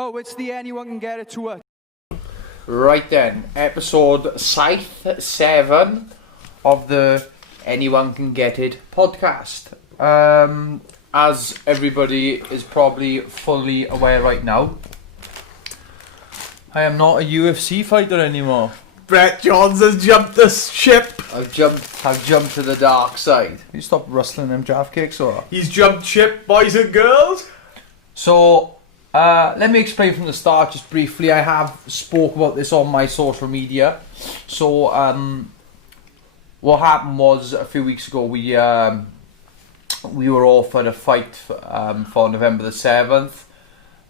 Oh, it's the Anyone Can Get It tour. Right then, episode 7 of the Anyone Can Get It podcast. As everybody is probably fully aware right now, I am not a UFC fighter anymore. Brett Johns has jumped the ship. I've jumped to the dark side. You stop rustling them draft kicks or? He's jumped ship, boys and girls. So, let me explain from the start just briefly. I have spoke about this on my social media. So, what happened was a few weeks ago we were offered a fight for November the 7th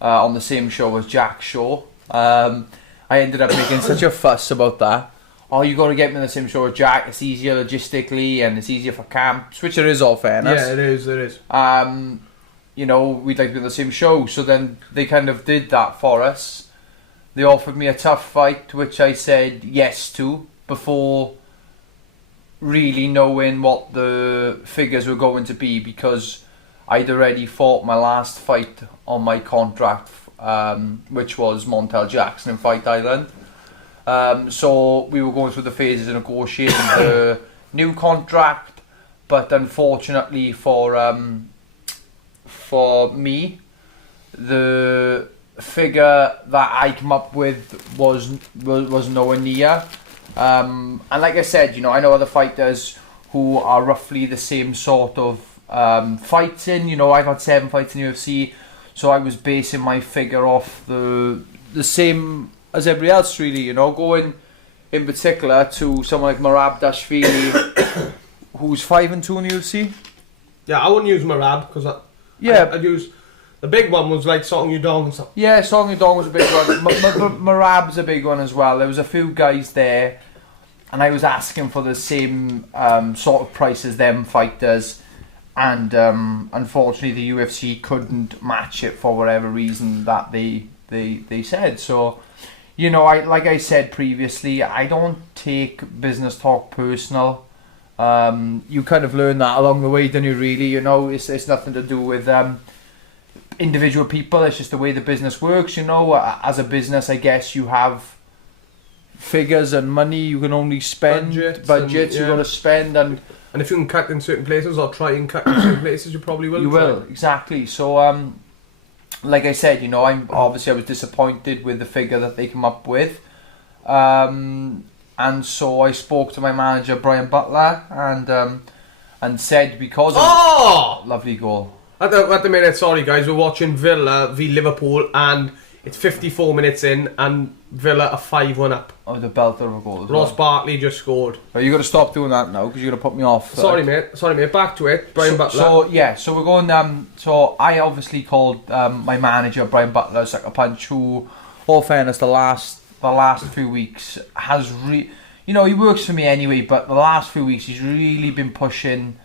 on the same show as Jack's show. I ended up making such a fuss about that. Oh, you got to get me on the same show as Jack. It's easier logistically and it's easier for camps, which it is, all fairness. Yeah, it is. You know, we'd like to be on the same show. So then they kind of did that for us. They offered me a tough fight, which I said yes to before really knowing what the figures were going to be, because I'd already fought my last fight on my contract, which was Montel Jackson in Fight Island. So we were going through the phases of negotiating the new contract, but unfortunately for me, the figure that I came up with was nowhere near. And like I said, you know, I know other fighters who are roughly the same sort of fights in. You know, I've had 7 fights in UFC, so I was basing my figure off the same as everybody else, really. You know, going in particular to someone like Merab Dashvili, who's 5-2 in UFC. Yeah, I wouldn't use Merab because I'd use the big one was like Song Yudong and stuff. Yeah, Song Yudong was a big one. Merab's a big one as well. There was a few guys there, and I was asking for the same sort of price as them fighters, and unfortunately the UFC couldn't match it for whatever reason that they said. So, you know, like I said previously, I don't take business talk personal. You kind of learn that along the way, don't you, really? You know, it's nothing to do with individual people. It's just the way the business works, you know. As a business, I guess you have figures and money you can only spend, budgets you got to spend, and if you can cut in certain places or try and cut in certain places, you probably will. You will, exactly. So like I said, you know, I was disappointed with the figure that they come up with, and so I spoke to my manager Brian Butler and said, because of lovely goal. At the minute, sorry guys, we're watching Villa v Liverpool, and it's 54 minutes in, and Villa are 5-1 up. Oh, the belter of a goal as Ross well. Barkley just scored. Oh, you got to stop doing that now, because you're going to put me off. Sorry mate, back to it. Brian Butler. So we're going, so I obviously called my manager, Brian Butler, Sucker Punch, who, all fairness, the last few weeks has you know, he works for me anyway, but the last few weeks he's really been pushing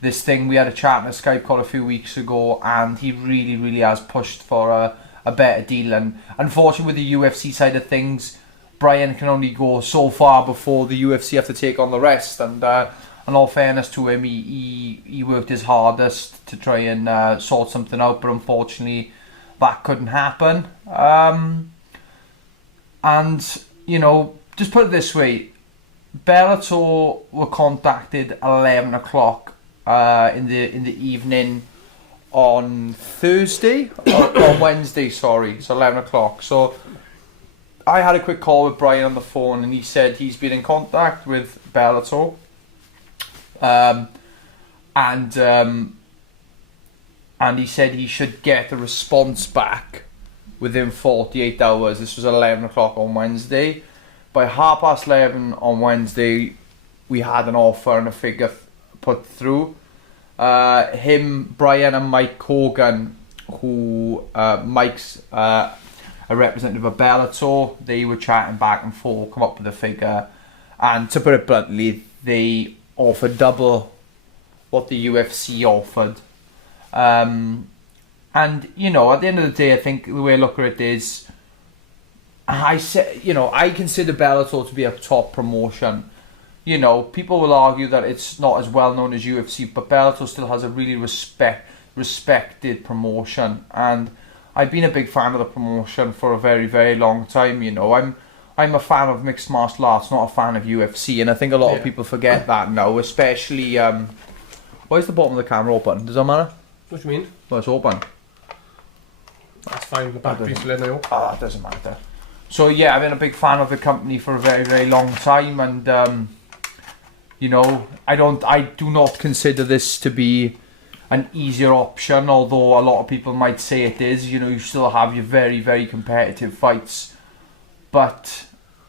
this thing. We had a chat on a Skype call a few weeks ago, and he really has pushed for a better deal. And unfortunately, with the UFC side of things, Brian can only go so far before the UFC have to take on the rest. And in all fairness to him, he worked his hardest to try and sort something out, but unfortunately that couldn't happen. And, you know, just put it this way, Bellator were contacted 11 o'clock in the evening on Thursday, on Wednesday, sorry, so 11 o'clock. So I had a quick call with Brian on the phone, and he said he's been in contact with Bellator, and he said he should get a response back within 48 hours. This was at 11 o'clock on Wednesday. By 11:30 on Wednesday, we had an offer and a figure put through. Brian and Mike Hogan, who Mike's a representative of Bellator, they were chatting back and forth, come up with a figure, and to put it bluntly, they offered double what the UFC offered. And, you know, at the end of the day, I think the way I look at it is, I consider Bellator to be a top promotion. You know, people will argue that it's not as well known as UFC, but Bellator still has a really respected promotion, and I've been a big fan of the promotion for a very, very long time. You know, I'm a fan of mixed martial arts, not a fan of UFC, and I think a lot of people forget that now, especially. Why is the bottom of the camera open? Does that matter? What do you mean? Well, it's open. That's fine. The battery's still in there. Oh, it doesn't matter. So yeah, I've been a big fan of the company for a very, very long time, and you know, I do not consider this to be an easier option, although a lot of people might say it is. You know, you still have your very, very competitive fights, but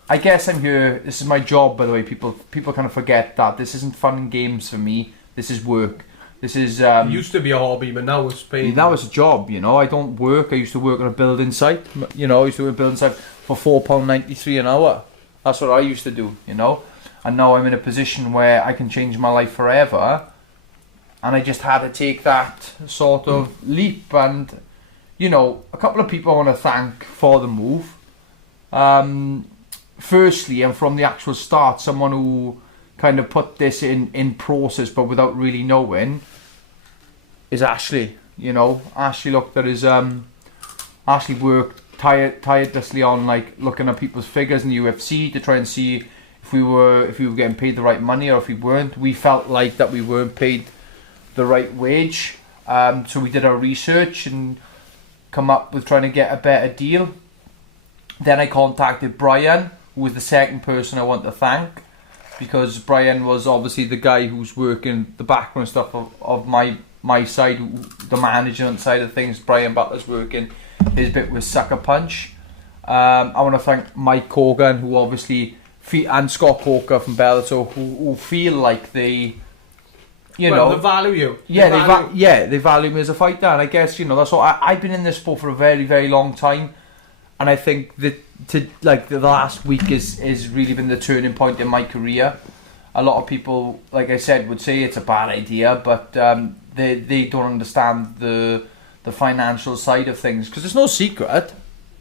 I guess I'm here. This is my job, by the way. People kind of forget that this isn't fun and games for me. This is work. This is. It used to be a hobby, but now it's paid. Now it's a job. You know, I don't work. I used to work on a building site. You know, I used to work on a building site for £4.93 an hour. That's what I used to do. You know, and now I'm in a position where I can change my life forever. And I just had to take that sort of leap. And, you know, a couple of people I want to thank for the move. Firstly, and from the actual start, someone who kind of put this in process but without really knowing is Ashley. You know, Ashley looked at his... Ashley worked tirelessly on, like, looking at people's figures in the UFC to try and see if we were getting paid the right money or if we weren't. We felt like that we weren't paid the right wage, so we did our research and come up with trying to get a better deal. Then I contacted Brian, who was the second person I want to thank, because Brian was obviously the guy who's working the background stuff of my side, the management side of things. Brian Butler's working his bit with Sucker Punch. I want to thank Mike Corgan, who obviously, and Scott Coker from Bellator, who feel like they... You know, they value you. They value me as a fighter, and I guess, you know, that's what I've been in this sport for a very, very long time, and I think that the last week is really been the turning point in my career. A lot of people, like I said, would say it's a bad idea, but they don't understand the financial side of things, because there's no secret.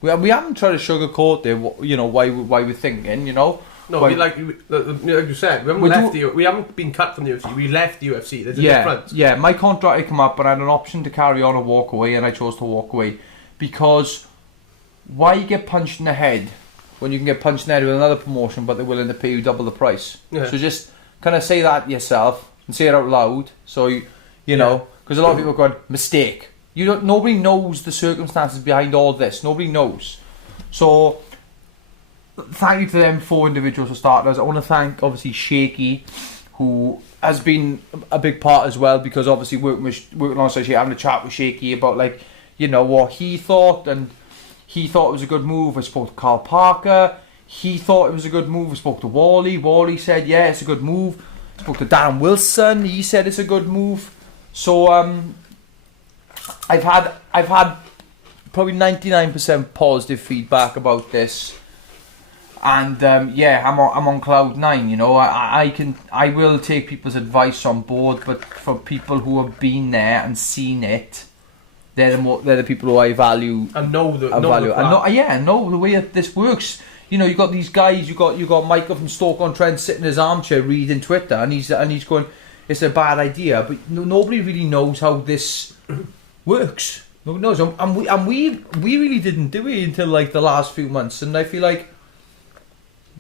We haven't tried to sugarcoat it. You know why we're thinking. You know. No, like you said, we haven't been cut from the UFC. We left the UFC. There's a difference. Yeah, my contract had come up, and I had an option to carry on or walk away, and I chose to walk away, because why get punched in the head when you can get punched in the head with another promotion, but they're willing to pay you double the price? Yeah. So just kind of say that yourself and say it out loud, so you know, because a lot of people are going, mistake. Nobody knows the circumstances behind all this. Nobody knows. So thank you to them 4 individuals for starters. I want to thank obviously Shaky, who has been a big part as well, because obviously working alongside Shaky, having a chat with Shaky about, like, you know, what he thought, and he thought it was a good move. I spoke to Carl Parker. He thought it was a good move. I spoke to Wally. Wally said, yeah, it's a good move. I spoke to Darren Wilson. He said it's a good move. So I've had probably 99% positive feedback about this. And I'm on cloud 9. You know, I will take people's advice on board, but for people who have been there and seen it, they're the people who I value and know the way that this works. You know, you got these guys. You got Michael from Stoke-on-Trent sitting in his armchair reading Twitter, and he's going, it's a bad idea, but nobody really knows how this works. Nobody knows, and we really didn't do it until like the last few months, and I feel like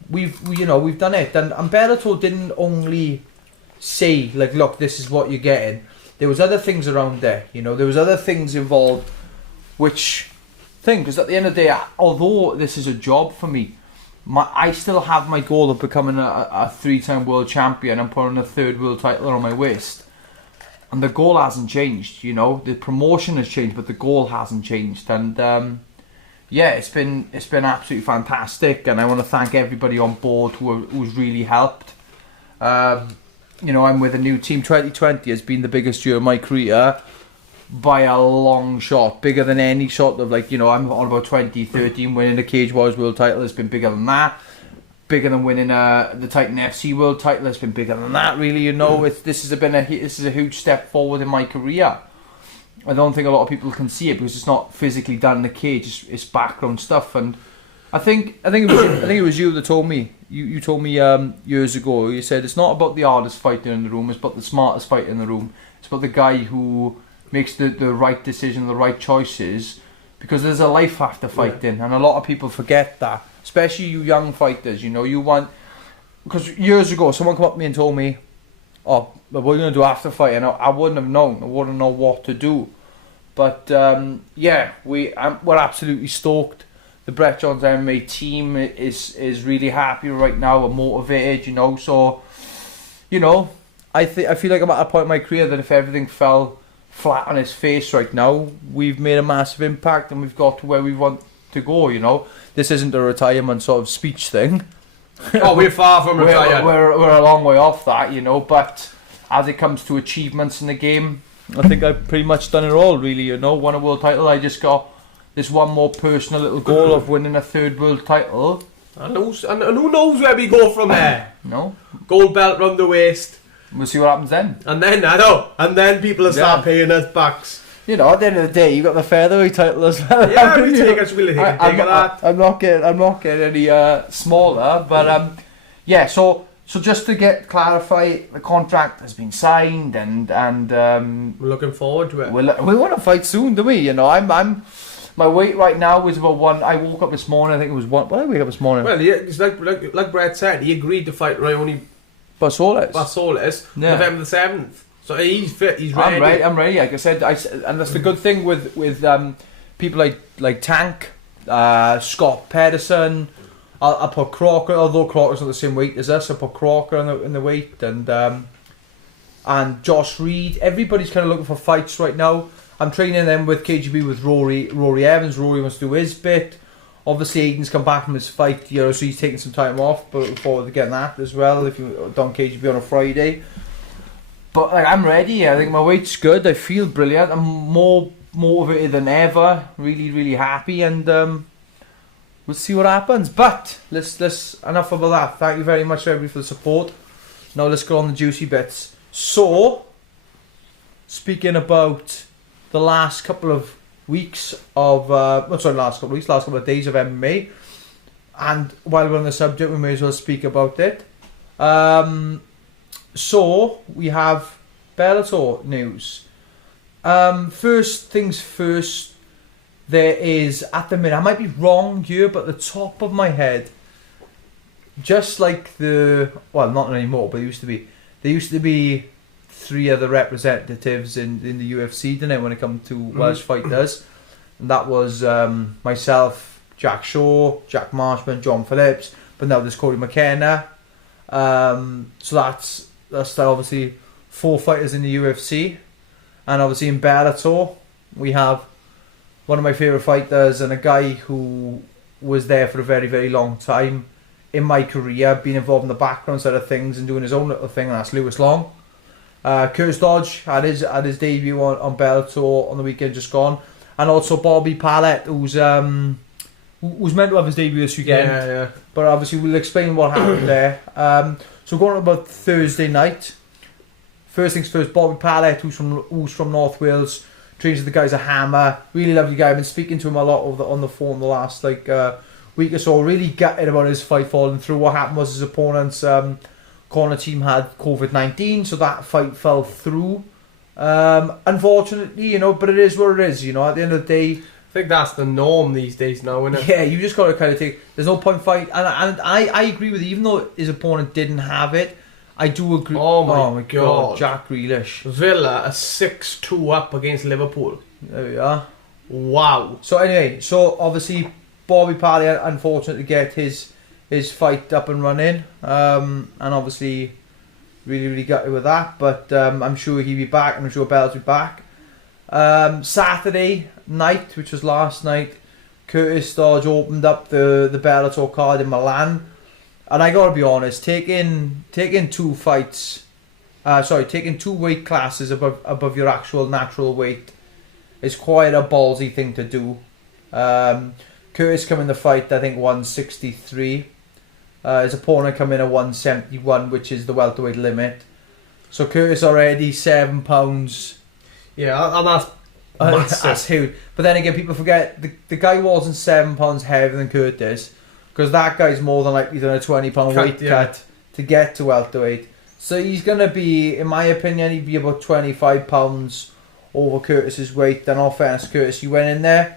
we've done it, and Bellator didn't only say, like, look, this is what you're getting. There was other things around there, you know, there was other things involved, because at the end of the day, although this is a job for me, I still have my goal of becoming a 3-time world champion and putting a 3rd world title on my waist. And the goal hasn't changed, you know, the promotion has changed, but the goal hasn't changed. And it's been absolutely fantastic, and I want to thank everybody on board who's really helped. You know, I'm with a new team. 2020 has been the biggest year of my career by a long shot, bigger than any sort of, like, you know, I'm on about 2013 winning the Cage Wars world title. It's been bigger than that, bigger than winning the Titan FC world title. It's been bigger than that, really. You know, this is a huge step forward in my career. I don't think a lot of people can see it because it's not physically done in the cage. It's background stuff, and I think it was you that told me. You told me years ago. You said it's not about the hardest fighter in the room. It's about the smartest fighter in the room. It's about the guy who makes the right decision, the right choices, because there's a life after fighting, and a lot of people forget that, especially you young fighters. You know, you want, because years ago someone come up to me and told me, "Oh, what are you gonna do after fighting?" I wouldn't have known. I wouldn't know what to do. But we're absolutely stoked. The Brett Johns MMA team is really happy right now and motivated. You know, so you know, I feel like I'm at a point in my career that if everything fell flat on its face right now, we've made a massive impact and we've got to where we want to go. You know, this isn't a retirement sort of speech thing. Oh, we're far from retired. We're a long way off that, you know. But as it comes to achievements in the game, I think I've pretty much done it all, really. You know, won a world title. I just got this one more personal little goal of winning a third world title. And who knows where we go from there? No, gold belt round the waist. We'll see what happens then. And then people will start paying us backs. You know, at the end of the day, you got the featherweight title as well. Yeah, we'll take that. I'm not getting any smaller, but So just to clarify, the contract has been signed, and we're looking forward to it. We want to fight soon, don't we? You know, I'm my weight right now is about one. I woke up this morning. I think it was one. What did I wake up this morning? Well, yeah, it's like Brett said, he agreed to fight Raoni Barsoles, November the 7th. So he's fit, he's ready. I'm ready. Like I said, and that's the good thing with people like Tank, Scott Pedersen. I'll put Crocker, although Crocker's not the same weight as us. I'll put Crocker in the weight, and Josh Reed. Everybody's kind of looking for fights right now. I'm training them with KGB with Rory Evans. Rory wants to do his bit. Obviously, Aiden's come back from his fight, you know, so he's taking some time off. But looking forward to getting that as well. If you've done KGB on a Friday, but like, I'm ready. I think my weight's good. I feel brilliant. I'm more motivated than ever. Really, really happy, and we'll see what happens. But let's enough about that. Thank you very much, everybody, for the support. Now let's go on the juicy bits. So, speaking about the last couple of weeks of last couple of days of MMA, and while we're on the subject, we may as well speak about it. So we have Bellator news. First things first, there is, at the minute, I might be wrong here, but the top of my head, just like not anymore, but there used to be 3 other representatives in the UFC, didn't it, when it comes to Welsh fighters, and that was myself, Jack Shaw, Jack Marshman, John Phillips, but now there's Corey McKenna. So that's obviously 4 fighters in the UFC, and obviously in Bellator we have one of my favourite fighters and a guy who was there for a very, very long time in my career, being involved in the background side of things and doing his own little thing, and that's Lewis Long. Curtis Dodge had his debut on Bellator on the weekend just gone, and also Bobby Pallett, who's meant to have his debut this weekend. Yeah. But obviously we'll explain what happened there. So going on about Thursday night. First things first, Bobby Pallett, who's from North Wales, trains with the guys at Hammer. Really lovely guy. I've been speaking to him a lot on the phone the last week or so. Really gutted about his fight falling through. What happened was his opponent's corner team had COVID-19, so that fight fell through. Unfortunately, you know, but it is what it is. You know, at the end of the day, I think that's the norm these days now, isn't it? Yeah, you just got to kind of take. There's no point fight, and I agree with you. Even though his opponent didn't have it, I do agree. Oh my god, Jack Grealish. Villa a 6-2 up against Liverpool. There we are. Wow. So anyway, obviously Bobby Pallett unfortunately get his fight up and running, and obviously really, really gutted with that. But I'm sure he'll be back, and I'm sure Bell's will be back. Saturday night, which was last night, Curtis Dodge opened up the Bellator card in Milan, and I gotta be honest, taking 2 weight classes above your actual natural weight is quite a ballsy thing to do. Curtis come in the fight, I think 163. His opponent come in at 171, which is the welterweight limit. So Curtis already £7. Yeah, and that's massive. That's huge. But then again, people forget the guy wasn't £7 heavier than Curtis, because that guy's more than likely done a £20 weight cut to get to welterweight. So he's gonna be, in my opinion, he'd be about £25 over Curtis's weight. Then, all fairness, Curtis, you went in there,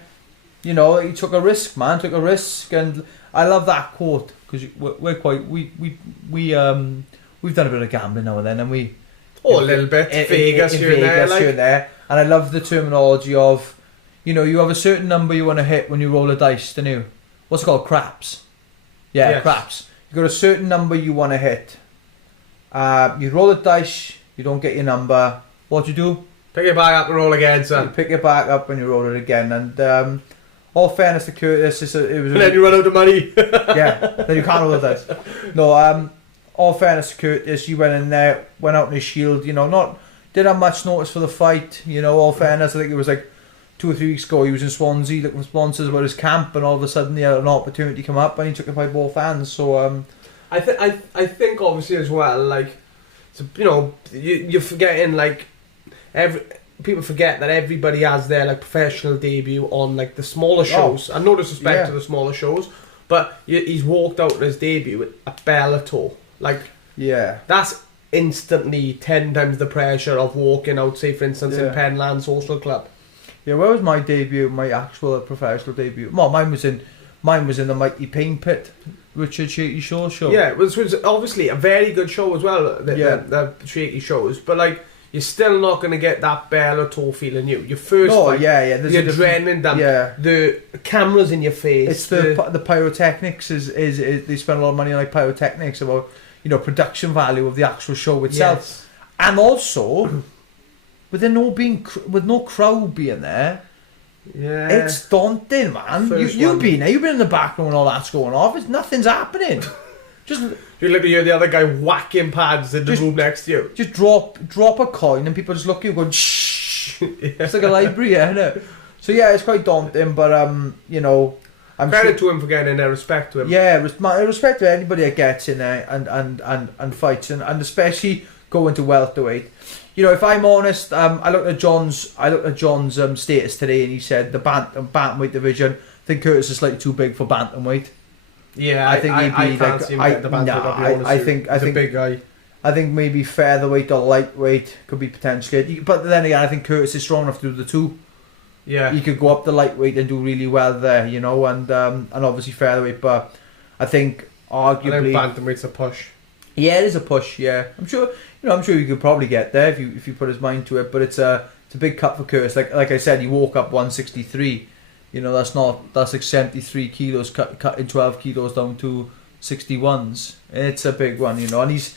you know, he took a risk, man. Took a risk, and I love that quote because we're quite we've done a bit of gambling now and then, and we a little bit Vegas here and there, and I love the terminology of, you know, you have a certain number you want to hit when you roll a dice, don't you? What's it called? Craps. Yeah, yes. Craps. You got a certain number you want to hit. You roll a dice, you don't get your number. What do you do? Pick it back up and roll again, son. You pick it back up and you roll it again. And all fairness to Curtis, it was. And then you run out of money. Yeah, then you can't roll the dice. No, all fairness to Curtis, you went in there, went out in his shield. You know, didn't have much notice for the fight. You know, all fairness, I think it was like 2 or 3 weeks ago. He was in Swansea looking for sponsors about his camp, and all of a sudden he had an opportunity come up, and he took it by both hands. So I think obviously as well, like, so, you know, you're forgetting, like, people forget that everybody has their, like, professional debut on, like, the smaller shows. And no disrespect to the smaller shows, but he's walked out on his debut at Bellator. Like, that's instantly 10 times the pressure of walking out, say for instance, in Penland Social Club. Yeah, where was my debut? My actual professional debut? Well, mine was in the Mighty Pain Pit, Richard Shaky Shaw show. Yeah, which was obviously a very good show as well. The Shaky shows, but like, you're still not going to get that Bellator feeling. Your first fight, there's the adrenaline, the cameras in your face. It's the pyrotechnics is they spend a lot of money on like pyrotechnics, about, you know, production value of the actual show itself, and also with no crowd being there. Yeah, it's daunting, man. You've been in the back room and all that's going off. Nothing's happening. Just you look at the other guy whacking pads in the room next to you. Just drop a coin and people just look at you going shh. It's like a library, isn't it? So yeah, it's quite daunting, but you know, I'm credit to him for getting in there. Respect to him. Yeah, respect to anybody that gets in there and fights, and especially going to welterweight. You know, if I'm honest, I looked at John's status today, and he said the bantamweight division. I think Curtis is slightly too big for bantamweight. Yeah, I think I can't see him getting the bantamweight. I think he's a big guy. I think maybe featherweight or lightweight could be potentially. But then again, I think Curtis is strong enough to do the two. Yeah, he could go up the lightweight and do really well there, you know, and obviously featherweight. But I think arguably bantamweight's a push. Yeah, it is a push. Yeah, I'm sure he could probably get there if you put his mind to it. But it's a big cut for Curtis. Like I said, he woke up 163. You know, that's like 73 kilos cut in 12 kilos down to 61s. It's a big one, you know. And he's,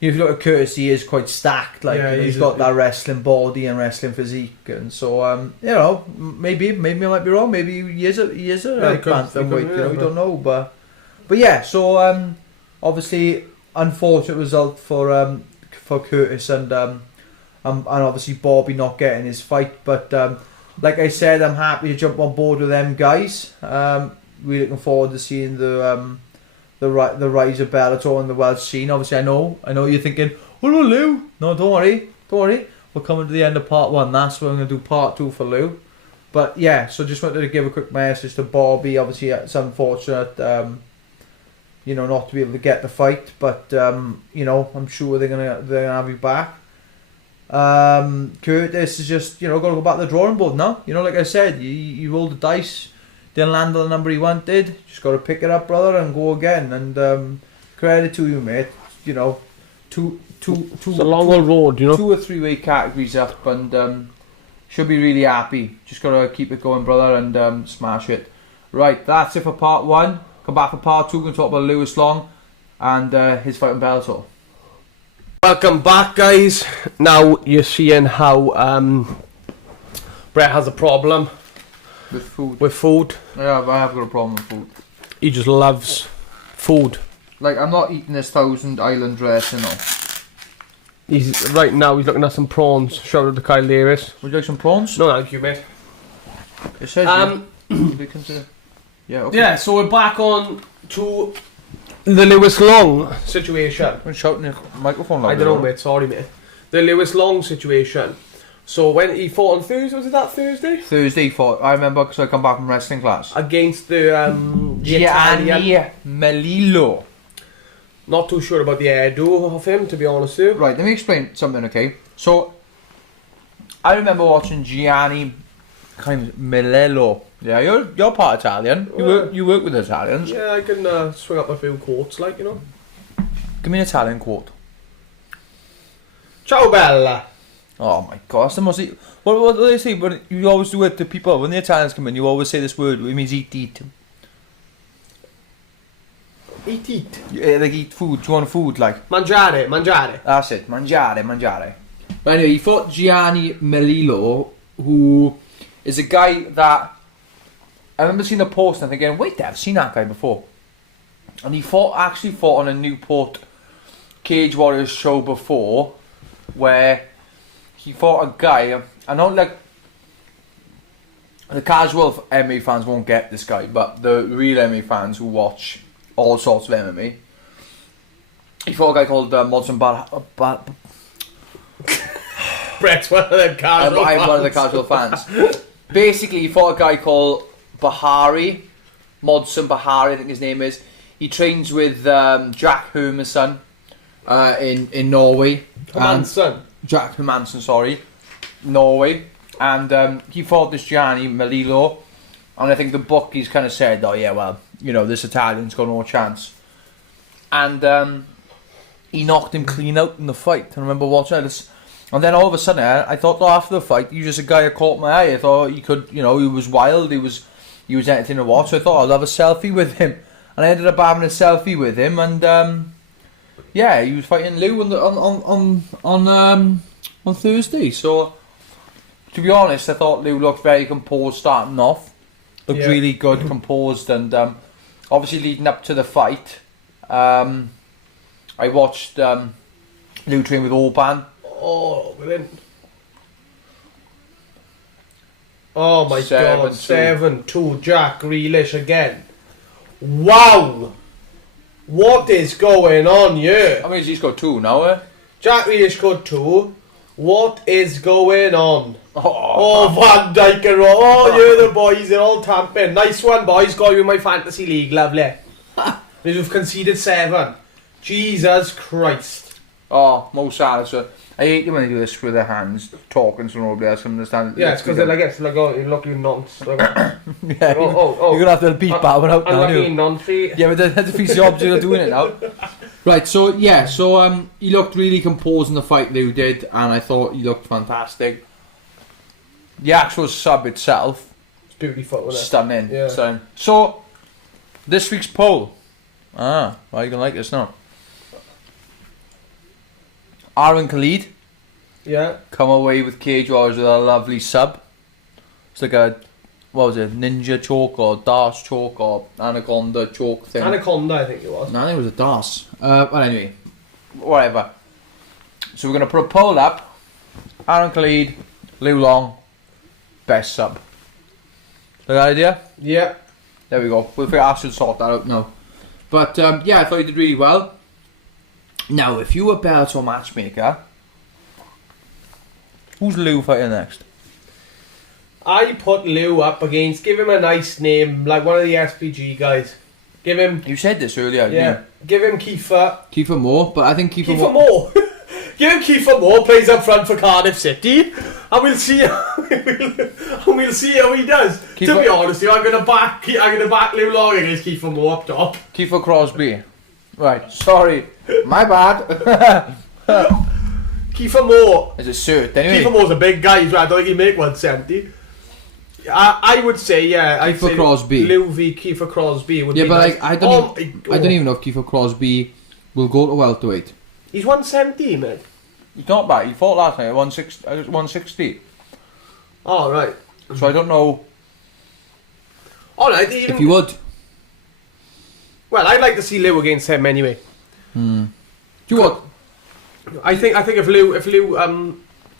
if you look at Curtis, he is quite stacked. Like, you know, he's got that wrestling body and wrestling physique, and so you know, maybe I might be wrong. Maybe he is a bantamweight. You know, we don't know, but yeah. So obviously, unfortunate result for Curtis, and obviously Bobby not getting his fight, but. Like I said, I'm happy to jump on board with them guys. Really looking forward to seeing the rise of Bellator and the world scene. Obviously, I know you're thinking, "Oh no, Lou." No, don't worry. We're coming to the end of part 1. That's where I'm going to do part 2 for Lou. But yeah, so just wanted to give a quick message to Bobby. Obviously, it's unfortunate, you know, not to be able to get the fight, but you know, I'm sure they're gonna have you back. Curtis is just, you know, got to go back to the drawing board now. You know, like I said, you rolled the dice, didn't land on the number he wanted. Just got to pick it up, brother, and go again. And credit to you, mate. You know, it's a long old road, you know. 2 or 3 weight categories up, and should be really happy. Just got to keep it going, brother, and smash it. Right, that's it for part 1. Come back for part 2. We're going to talk about Lewis Long and his fight in Bellator. Welcome back, guys. Now you're seeing how Brett has a problem with food. Yeah, I have got a problem with food. He just loves food. Like, I'm not eating this Thousand Island dressing, no. He's looking at some prawns. Shout out to Kyle Davis. Would you like some prawns? No, thank you, mate. It says yeah, okay. Yeah, so we're back on to the Lewis Long situation. I'm shouting the microphone. I don't know, mate. Sorry, mate. The Lewis Long situation. So when he fought on Thursday, was it that Thursday? Thursday he fought. I remember because I come back from wrestling class against the Gianni Melillo. Not too sure about the hairdo of him, to be honest with you. Right, let me explain something. Okay, so I remember watching Gianni Milello. Yeah, you're part Italian. You work with Italians. Yeah, I can swing up a few quotes, like, you know. Give me an Italian quote. Ciao bella. Oh my god, that's the most. What do they say? But you always do it to people when the Italians come in. You always say this word. It means eat. Eat. Yeah, like eat food. Do you want food? Like Mangiare. that's it. Mangiare. But anyway, he fought Gianni Melillo, who is a guy that I remember seeing a post and thinking, wait, I've seen that guy before. And he actually fought on a Newport Cage Warriors show before, where he fought a guy. I know, like, the casual MMA fans won't get this guy, but the real MMA fans who watch all sorts of MMA, he fought a guy called Modson Brett's one of them casual fans. I'm one of the casual fans. Basically, he fought a guy called Bahari, Modson Bahari, I think his name is. He trains with Jack Hermanson in Norway. Jack Hermanson, sorry. Norway. And he fought this Gianni Melillo. And I think the bookies kind of said, oh yeah, well, you know, this Italian's got no chance. And he knocked him clean out in the fight. I remember watching it. And then all of a sudden, I thought, after the fight, he was just a guy that caught my eye. I thought he could, you know, he was wild. He was anything to watch. So I thought I'll have a selfie with him. And I ended up having a selfie with him. And yeah, he was fighting Lou on Thursday. So to be honest, I thought Lou looked very composed starting off. Looked really good, composed, and obviously leading up to the fight, I watched Lou train with Orban. Oh, brilliant. Oh my god, 7-2, Jack Grealish again. Wow! What is going on here? I mean, he's got 2 now, eh? Jack Grealish got 2. What is going on? Oh, Van Dijk and oh, you're the boys, they're all tamping. Nice one, boys. Got you in my fantasy league, lovely. We've conceded 7. Jesus Christ. Oh, Mo Salah. So I hate it when they do this with their hands, talking so nobody else can understand. Yeah, it's because they're like, it's like, oh, you look, you nonce. Like, yeah, you're going to have to beat that one out now, aren't you? Yeah, but that's the job you're doing it now. Right, so yeah, he looked really composed in the fight Lou did, and I thought he looked fantastic. The actual sub itself, it's beautiful, isn't it? Stunning. Yeah. So this week's poll. Well, you're gonna like this now. Aaron Khalid. Yeah. Come away with Cage Warriors with a lovely sub. It's like a, what was it, ninja choke or dash choke or anaconda choke thing. Anaconda, I think it was. No, I think it was a dash. Well, anyway, whatever. So we're gonna put a poll up. Aaron Khalid, Lou Long, best sub. The idea? Yeah. There we go. I should sort that out now. But yeah, I thought he did really well. Now, if you were Bellator matchmaker, who's Lou fighting next? I put Lou up against, give him a nice name, like one of the SPG guys. Give him... You said this earlier, yeah. Give him Kiefer. Kiefer Moore, but I think Kiefer Moore. Give him Kiefer Moore, plays up front for Cardiff City, and we'll see how he does. To be honest, I'm gonna back Lou Long against Kiefer Moore up top. Kiefer Crosby. Right, sorry. My bad. Kiefer Moore. Is a cert, anyway. Kiefer Moore's a big guy, I don't think he'd make 170. I would say, yeah. Kiefer Crosby. Lou v Kiefer Crosby would be but nice. I don't even know if Kiefer Crosby will go to welterweight. He's 170, mate. He's not bad. He fought last night at 160. Oh, right. So I don't know. All right, if you would. Well, I'd like to see Lou against him anyway. Do you what? I think if Lou,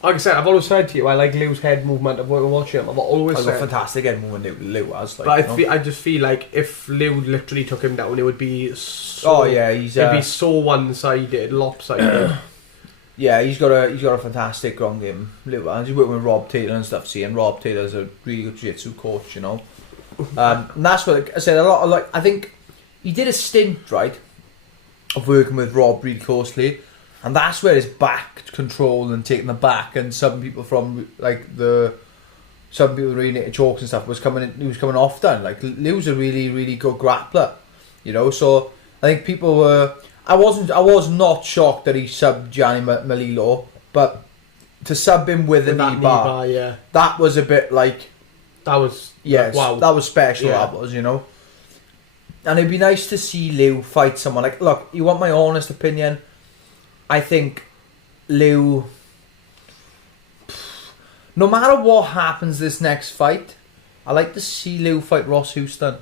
like I said, I've always said to you, I like Lou's head movement. I've watched him. I've always said. A fantastic head movement Lou has. Like, but I just feel like if Lou literally took him down, it would be so. Oh yeah, it'd be so one-sided, lopsided. Yeah, he's got a fantastic ground game. Lou has. He's working with Rob Taylor and stuff. And Rob Taylor's a really good jiu-jitsu coach, you know. And that's what I said. A lot of I think he did a stint right of working with Rob really closely. And that's where his back control and taking the back and subbing people from like the some people reading it jokes and stuff, he was coming off done. Like, Liu's a really, really good grappler, you know. So I think people were. I was not shocked that he subbed Gianni Malilo, but to sub him with a knee bar, yeah, that was a bit like. That was wow. That was special. Yeah. That was, you know. And it'd be nice to see Liu fight someone like. Look, you want my honest opinion? I think Liu. No matter what happens this next fight, I like to see Liu fight Ross Houston.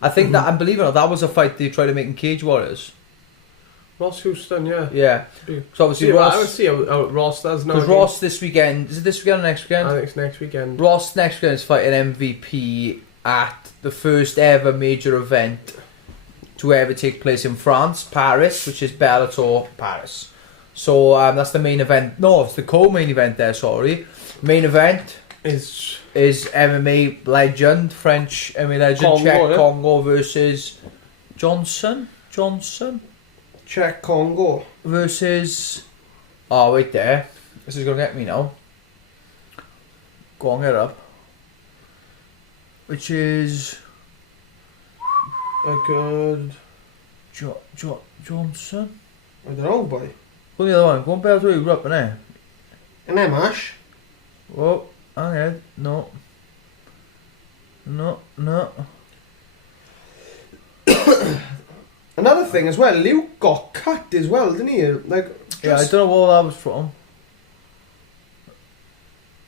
I think that, and believe it or not, that was a fight they tried to make in Cage Warriors. Ross Houston, yeah. Yeah. So obviously I would see how Ross does now. Because Ross this weekend, is it this weekend or next weekend? I think it's next weekend. Ross next weekend is fighting MVP at the first ever major event to ever take place in France, Paris, which is Bellator Paris. So that's the main event. No, it's the co-main event there, sorry. Main event is MMA legend, French MMA legend, Czech Congo versus Johnson? Czech Congo versus... Oh, wait there. This is going to get me now. Go on, get it up. Which is... a good... Johnson? I don't know, boy. Go the other one. Go on, Bellator, you up in there. And then Ash. Oh, hang on. No. Another thing as well, Liu got cut as well, didn't he? Like, yeah, I don't know what that was from.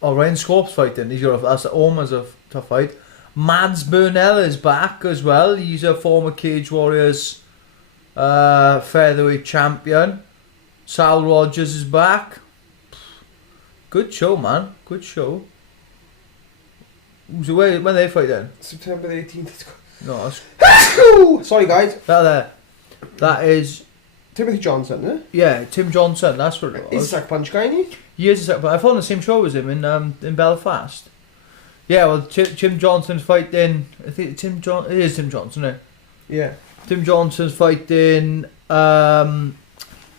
Oh, Ryan Scorp's fighting. That's almost a tough fight. Mads Burnell is back as well. He's a former Cage Warriors featherweight champion. Sal Rogers is back. Good show, man. Good show. When they fight then? September 18th. No, that's... Sorry, guys. That is... Timothy Johnson, eh? Yeah, Tim Johnson, that's what it was. He's a sack punch guy, isn't he? He is a sack punch. I fought on the same show as him in Belfast. Yeah, well, Tim Johnson's fighting... I think it is Tim Johnson, isn't it? Yeah. Tim Johnson's fighting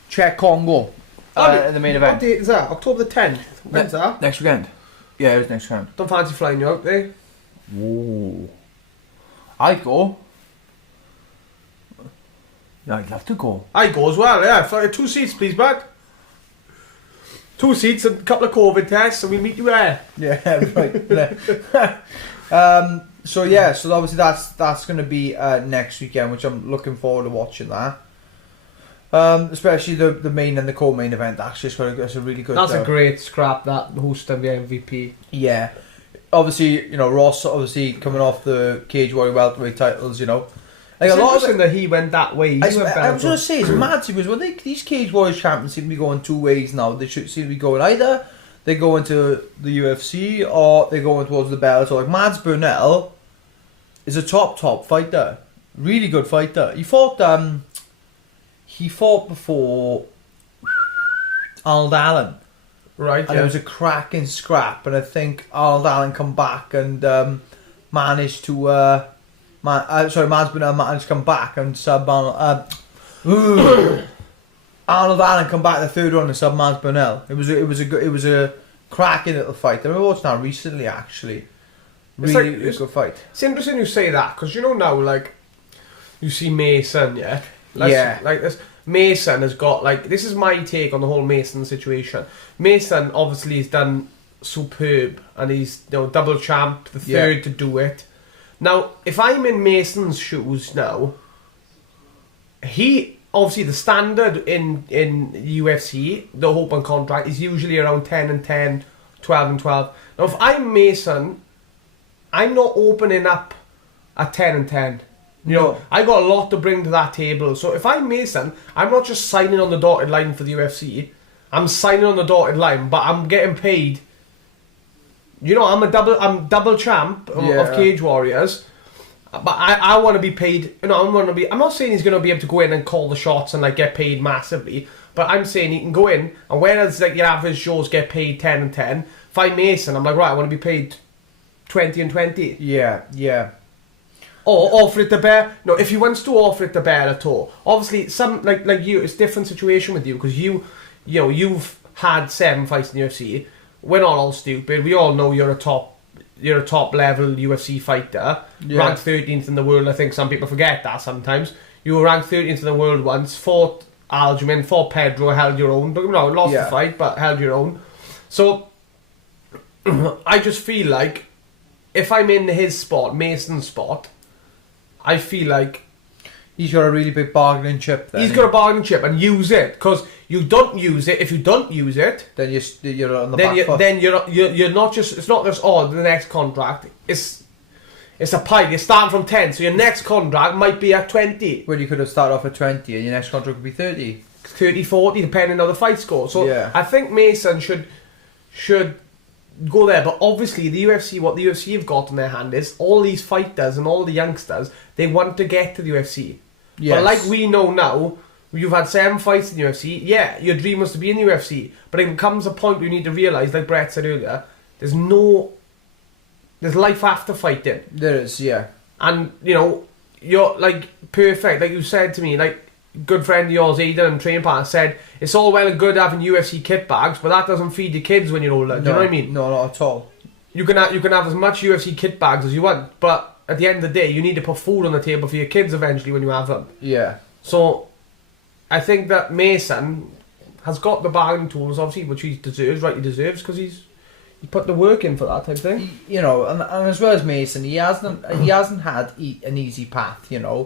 Czech Congo in the main event. What date is that? October the 10th. When's that? Next weekend. Yeah, it was next weekend. Don't fancy flying you out there? Ooh. I'd go. Yeah, I'd love to go. I go as well, yeah. 2 seats, please, bud. 2 seats and a couple of COVID tests, and we meet you there. Yeah, right. So obviously that's going to be next weekend, which I'm looking forward to watching that. Especially the main and the co-main event. Actually, it's a really good. That's a great scrap. That hosting the MVP. Yeah, obviously, you know, Ross obviously coming off the Cage Warrior welterweight titles. You know, like it's a lot of interesting that he went that way. I was going to say it's mad because when these Cage Warriors champions seem to be going 2 ways now. They should seem to be going either they go into the UFC or they go towards the Bellator. Like Mads Burnell is a top fighter, really good fighter. He fought before Arnold Allen. Right, and it was a cracking scrap, and I think Arnold Allen come back and managed to Mads Burnell managed to come back and sub Arnold Allen come back the third round and sub Mads Burnell. It was a cracking little fight. I remember watching that recently, actually. Really good fight. It's interesting you say that because you know now, like you see Mason, yeah. Like this, Mason has got this is my take on the whole Mason situation. Mason obviously has done superb, and he's double champ, the third to do it. Now, if I'm in Mason's shoes now, he obviously the standard in UFC, the open contract is usually around 10-10, 12-12. Now, if I'm Mason, I'm not opening up at 10-10. You know, I got a lot to bring to that table. So if I'm Mason, I'm not just signing on the dotted line for the UFC. I'm signing on the dotted line, but I'm getting paid. You know, I'm double champ of Cage Warriors. But I want to be paid. You know, I'm not saying he's going to be able to go in and call the shots and get paid massively. But I'm saying he can go in, and whereas your average shows get paid 10-10, if I'm Mason, I'm like, right, I want to be paid 20-20. Yeah. Or offer it to Bear. No, if he wants to offer it to Bellator, obviously some like you, it's a different situation with you because you've had 7 fights in the UFC, we're not all stupid. We all know you're a top level UFC fighter, ranked 13th in the world. I think some people forget that sometimes. You were ranked 13th in the world once, fought Aljamain, fought Pedro, held your own, but lost the fight, but held your own. So I just feel like if I'm in his spot, Mason's spot, I feel like he's got a really big bargaining chip. He's got a bargaining chip, and use it, because you don't use it. If you don't use it, then you're on the back foot. Then you're not just. It's not just the next contract. It's a pile. You're starting from 10, so your next contract might be at 20. Well, you could have started off at 20, and your next contract would be 30. 30, 40, depending on the fight score. So I think Mason should go there. But obviously, what the UFC have got in their hand is all these fighters and all the youngsters. They want to get to the UFC. Yes. But like we know now, you've had 7 fights in the UFC. Yeah, your dream was to be in the UFC. But it comes a point where you need to realise, like Brett said earlier, there's life after fighting. There is, yeah. And, you're, like, perfect. Like you said to me, like, good friend of yours, Aidan, and training partner, said, it's all well and good having UFC kit bags, but that doesn't feed your kids when you're older. Do you know what I mean? No, not at all. You can have as much UFC kit bags as you want, but at the end of the day, you need to put food on the table for your kids eventually when you have them. Yeah. So, I think that Mason has got the bargaining tools, obviously, which he rightly deserves, because he put the work in for that type of thing. And as well as Mason, he hasn't had an easy path, I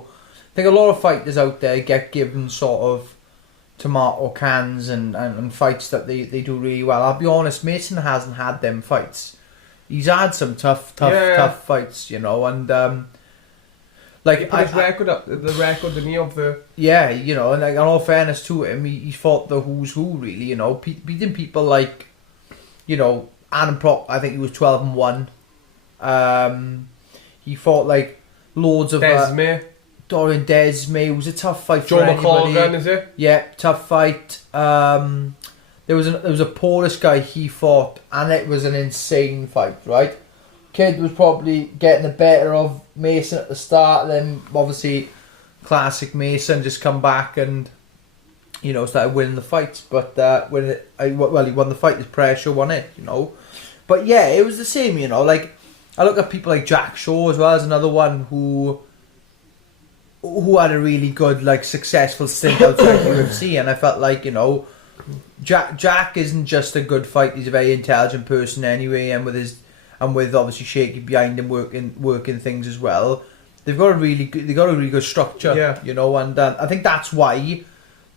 think a lot of fighters out there get given sort of tomato cans and fights that they do really well. I'll be honest, Mason hasn't had them fights. He's had some tough fights, and like he put his record up, the record of the... Yeah, and like, in all fairness to him, he fought the who's who, really, beating people like, Adam Prock, I think he was 12-1. He fought like loads of Dorian Desme. It was a tough fight Joe for anybody. McColgan, is it? Yeah, tough fight. There was a Polish guy he fought, and it was an insane fight, right? Kid was probably getting the better of Mason at the start, then obviously classic Mason just come back and started winning the fights. But he won the fight. His pressure won it, But yeah, it was the same, Like I look at people like Jack Shaw as well as another one who had a really good, like, successful stint outside UFC, and I felt like Jack isn't just a good fighter; he's a very intelligent person anyway, and with obviously Shaky behind him working things as well. They've got a really good structure, and I think that's why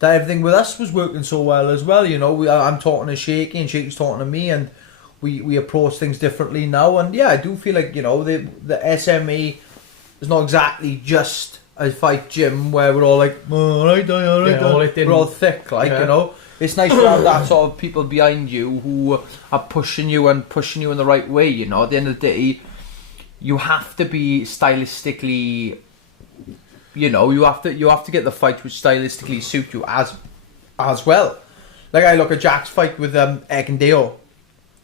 that everything with us was working so well as well. I'm talking to Shaky and Shaky's talking to me, and we approach things differently now. And yeah, I do feel like the SMA is not exactly just a fight gym where we're all like, all right, we're all thick, It's nice to have that sort of people behind you who are pushing you in the right way. At the end of the day, you have to be stylistically, you have to get the fight which stylistically suit you as well. Like I look at Jack's fight with Eggendale.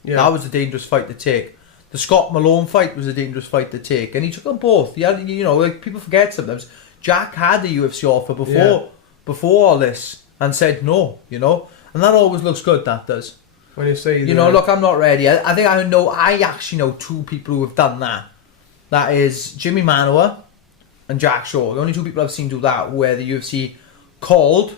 Yeah. That was a dangerous fight to take. The Scott Malone fight was a dangerous fight to take, and he took them both. He had, like people forget sometimes. Jack had the UFC offer before all this and said no, and that always looks good. That does. When you say, look, I'm not ready. I think I actually know 2 people who have done that. That is Jimmy Manoa and Jack Shaw. The only 2 people I've seen do that, where the UFC called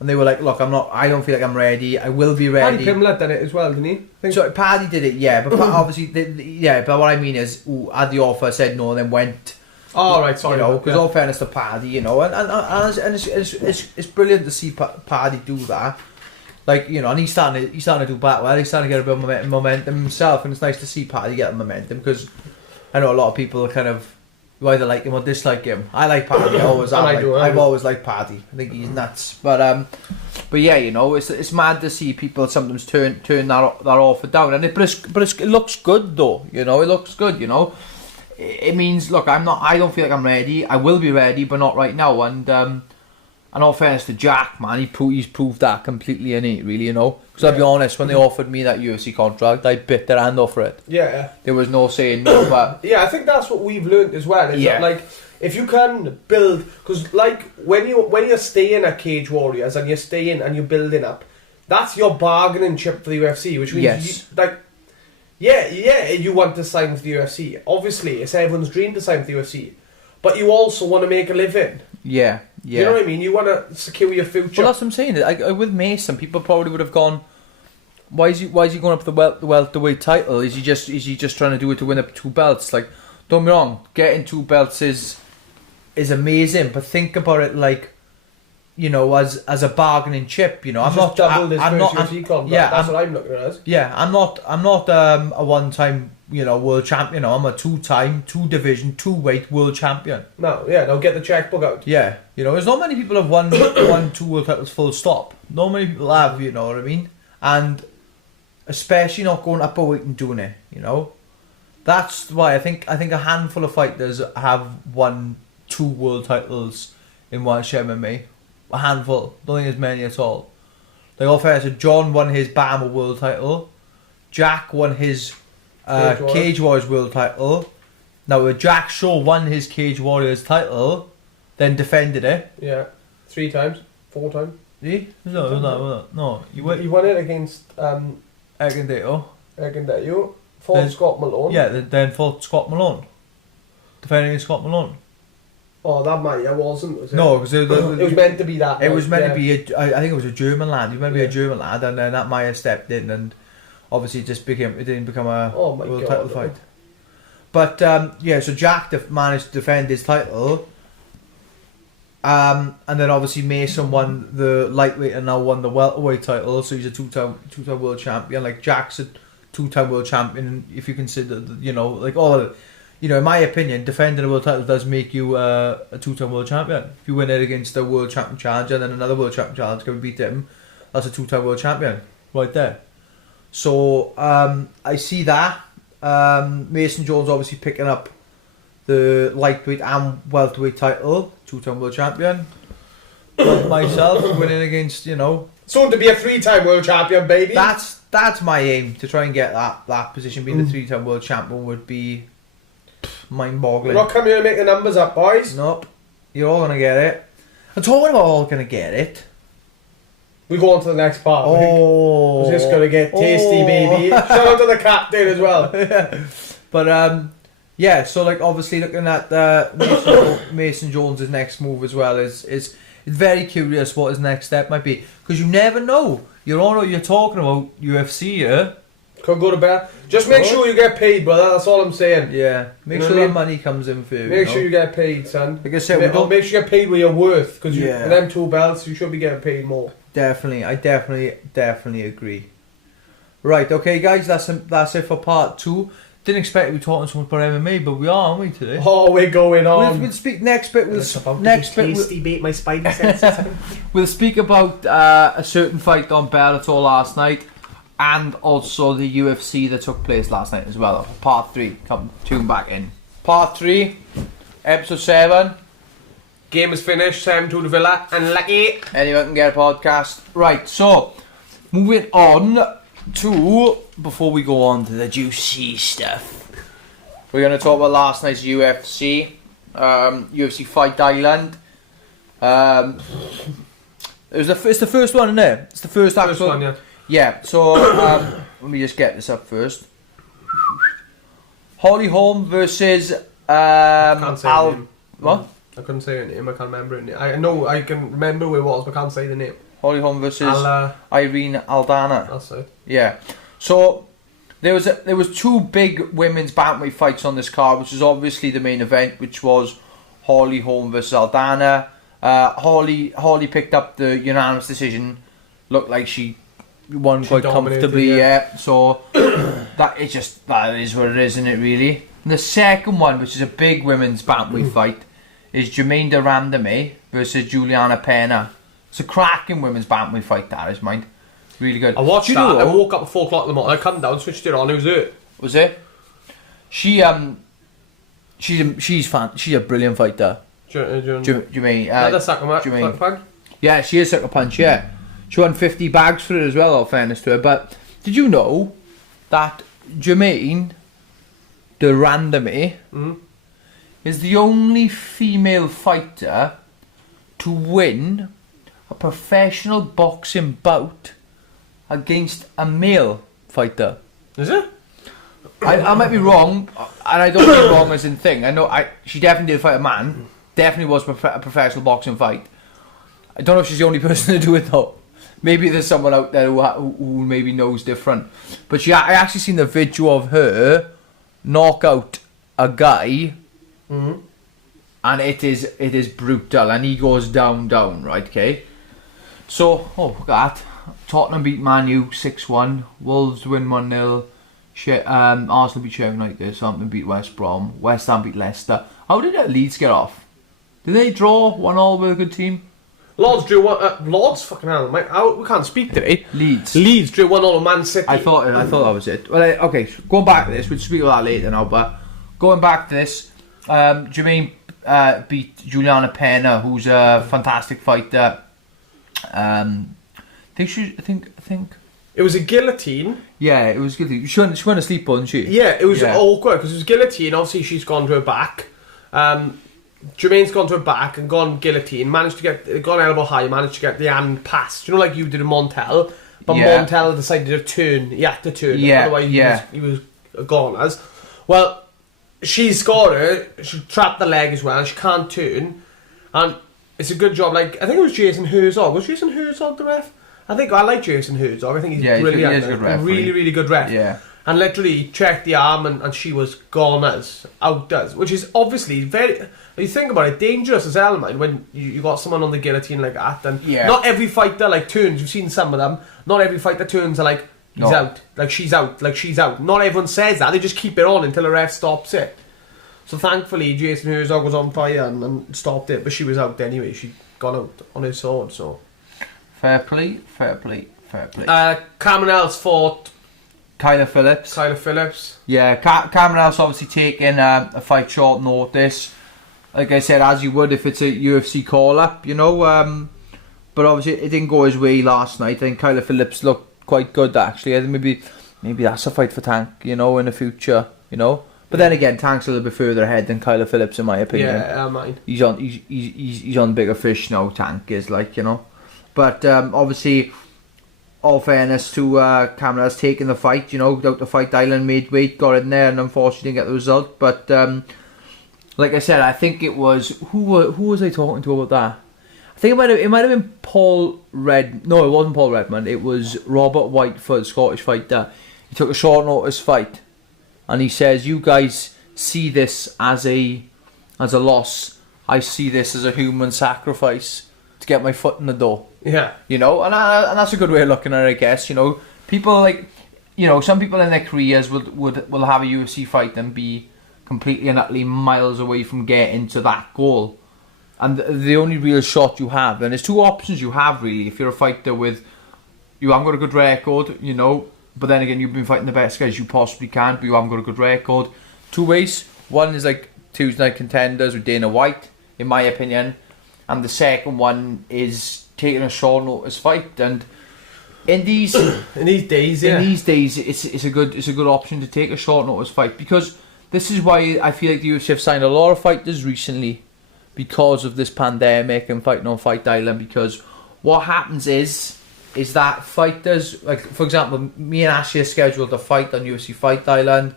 and they were like, look, I don't feel like I'm ready. I will be ready. Paddy Pimblett did it as well, didn't he? So Paddy did it, yeah, but obviously, but what I mean is, had the offer, said no, and then went. Oh, right, sorry. Because all fairness to Paddy, and it's brilliant to see Paddy do that. Like, and he's starting to do back well. He's starting to get a bit of momentum himself, and it's nice to see Paddy get the momentum, because I know a lot of people kind of either like him or dislike him. I like Paddy. I've always liked Paddy. I think he's nuts. But yeah, it's mad to see people sometimes turn that offer down, and it looks good though. It looks good. It means, look, I don't feel like I'm ready. I will be ready, but not right now. And all fairness to Jack, man, he's proved that completely innate, really, Because I'll be honest, when they offered me that UFC contract, I bit their hand off for it. Yeah. There was no saying no, but... Yeah, I think that's what we've learned as well. That, like, if you can build... Because, like, when you're staying at Cage Warriors and you're staying and you're building up, that's your bargaining chip for the UFC, which means, Yeah, you want to sign for the UFC. Obviously, it's everyone's dream to sign for the UFC. But you also want to make a living. Yeah. You know what I mean? You want to secure your future. Well, that's what I'm saying. With Mason, people probably would have gone, why is he going up for the welterweight title? Is he just trying to do it to win up 2 belts? Like, don't get me wrong, getting 2 belts is amazing, but think about it like, you know, as a bargaining chip. You know, I'm not doubled his first UFC contract. Yeah, that's what I'm looking at as. Yeah, I'm not a one-time, you know, world champion. You know, I'm a 2-time, 2-division, 2-weight world champion. No, yeah, now get the checkbook out. Yeah, you know, there's not many people have won 2 world titles full stop. Not many people have, you know what I mean? And especially not going up a weight and doing it, you know. That's why I think a handful of fighters have won 2 world titles in Welsh MMA. A handful. Don't think there's many at all. Like, all fair, so John won his Bama world title. Jack won his Cage Warriors world title. Now, Jack Shaw won his Cage Warriors title, then defended it. Yeah, 3 times, 4 times. Did he? No. He won it against Eggendato. Fought Scott Malone. Yeah, then fought Scott Malone. Defending against Scott Malone. Oh, that might, it wasn't, was it? No, because it was meant to be that. It was meant to be, I think it was a German lad. He was meant to be a German lad, and then that Maya stepped in, and obviously it didn't become a world title fight. But, so Jack managed to defend his title, and then obviously Mason won the lightweight and now won the welterweight title, so he's a two-time world champion. Like, Jack's a 2-time world champion, if you consider, you know, like all. You know, in my opinion, defending a world title does make you a 2-time world champion. If you win it against a world champion challenger and then another world champion challenger can beat him, that's a 2-time world champion right there. So I see that. Mason Jones obviously picking up the lightweight and welterweight title, 2-time world champion. Myself winning against, you know, soon to be a 3-time world champion, baby. That's my aim, to try and get that position. Being the 3-time world champion would be mind-boggling. We're not coming here to make the numbers up, boys. Nope. You're all gonna get it. I'm talking about all gonna get it. We go on to the next part. Oh, we're just gonna get tasty, baby. Shout out to the captain as well. But so like obviously looking at Mason Jones' next move as well is very curious what his next step might be, because you never know. You're talking about UFC here. Could go to bed. Just make sure you get paid, brother. That's all I'm saying. Yeah, make sure that money comes in for you. Make sure you get paid, son. Like I said, make sure you get paid what you're worth, because for them 2 belts, you should be getting paid more. Definitely, I definitely agree. Right, okay, guys, that's it for part 2. Didn't expect to be talking so much about MMA, but we are, aren't we, today? Oh, we're going on. We'll speak next bit. Tasty bait my spidey senses. We'll speak about a certain fight on Bellator last night, and also the UFC that took place last night as well. Part 3, come tune back in. Part 3, episode 7. Game is finished, 7-2 to Villa, unlucky. Anyone can get a podcast. Right, so, moving on to, before we go on to the juicy stuff, we're going to talk about last night's UFC. UFC Fight Island. It's the first one, isn't it? It's the first one, yeah. Yeah, so let me just get this up first. Holm versus I can't say her name. What? I couldn't say her name. I can't remember her name. I know I can remember who it was, but I can't say the name. Holm versus Irene Aldana. That's it. Yeah. So there was 2 big women's bantamweight fights on this card, which was obviously the main event, which was Holm versus Aldana. Holly picked up the unanimous decision. Looked like she won quite comfortably, yeah. So that is what it is, isn't it, really? And the second one, which is a big women's bantamweight fight, is Jermaine Durandame versus Juliana Pena. It's a cracking women's bantamweight fight, that is, mind. Really good. I watched that. I woke up at 4 o'clock in the morning. I come down, switched it on. It was it. Was it? She's a brilliant fighter. Jermaine. Another sucker punch. Yeah, she is sucker punch. Yeah, she won 50 bags for it as well. All fairness to her, but did you know that Jermaine Durandame is the only female fighter to win a professional boxing bout against a male fighter? Is it? I might be wrong, and I don't mean wrong as in thing. I know she definitely did fight a man. Definitely was a professional boxing fight. I don't know if she's the only person to do it though. Maybe there's someone out there who maybe knows different. But I actually seen the video of her knock out a guy, and it is brutal, and he goes down, right? Okay. So, look at that. Tottenham beat Man U 6-1. Wolves win 1-0. Arsenal beat Sheffield United. Southampton beat West Brom. West Ham beat Leicester. How did Leeds get off? Did they draw 1-1 with a good team? Lords drew one. Lords, fucking hell, mate. We can't speak today. Leeds drew 1-1 with Man City. I thought that was it. Well, okay. Going back to this, we'll speak about that later now. But going back to this, Jermaine beat Juliana Pena, who's a fantastic fighter. I think it was a guillotine. Yeah, it was guillotine. She went asleep, wasn't she? Yeah, it was awkward because it was guillotine. Obviously, she's gone to her back. Jermaine's gone to her back and gone guillotine. Managed to gone elbow high. Managed to get the hand past. You know, like you did in Montel. But Montel decided to turn. He had to turn. Yeah, otherwise he was gone as. Well, she's got her. She trapped the leg as well. She can't turn, and it's a good job. Like I think it was Jason Herzog. Was Jason Herzog the ref? I like Jason Herzog. I think he's brilliant. He is a good ref. Really good ref. Yeah. And literally checked the arm, and she was gone out, which is obviously very. You think about it, dangerous as hell, man. When you got someone on the guillotine like that, and not every fighter like turns. You've seen some of them. Not every fighter turns and like he's out, like she's out, like she's out. Not everyone says that. They just keep it on until the ref stops it. So thankfully, Jason Herzog was on fire and stopped it, but she was out anyway. She'd gone out on his sword. So fair play. Cameron Else fought Kyler Phillips. Yeah, Cameron Else obviously taking a fight short notice. Like I said, as you would if it's a UFC call-up, you know. But obviously it didn't go his way last night. I think Kyler Phillips looked quite good, actually. I think maybe that's a fight for Tank, you know, in the future, you know. But then again, Tank's a little bit further ahead than Kyler Phillips, in my opinion. Yeah, mine. He's on bigger fish now, Tank is, like, you know. But obviously, all fairness to Cameron has taken the fight, you know, out the Fight Island midweight, got in there, and unfortunately didn't get the result. But like I said, I think it was who was I talking to about that? I think it might have been Paul Red. No, it wasn't Paul Redmond. It was Robert Whitefoot, the Scottish fighter. He took a short notice fight, and he says, "You guys see this as a loss. I see this as a human sacrifice to get my foot in the door." Yeah, you know, and that's a good way of looking at it, I guess. You know, people like, you know, some people in their careers will have a UFC fight and be completely and utterly miles away from getting to that goal. And the only real shot you have, and there's two options you have really. If you're a fighter you haven't got a good record, you know, but then again you've been fighting the best guys you possibly can, but you haven't got a good record. Two ways. One is like Tuesday Night Contenders with Dana White, in my opinion, and the second one is taking a short notice fight. And in these days, it's a good option to take a short notice fight, because this is why I feel like the UFC have signed a lot of fighters recently because of this pandemic and fighting on Fight Island. Because what happens is that fighters, like for example, me and Ashley are scheduled to fight on UFC Fight Island.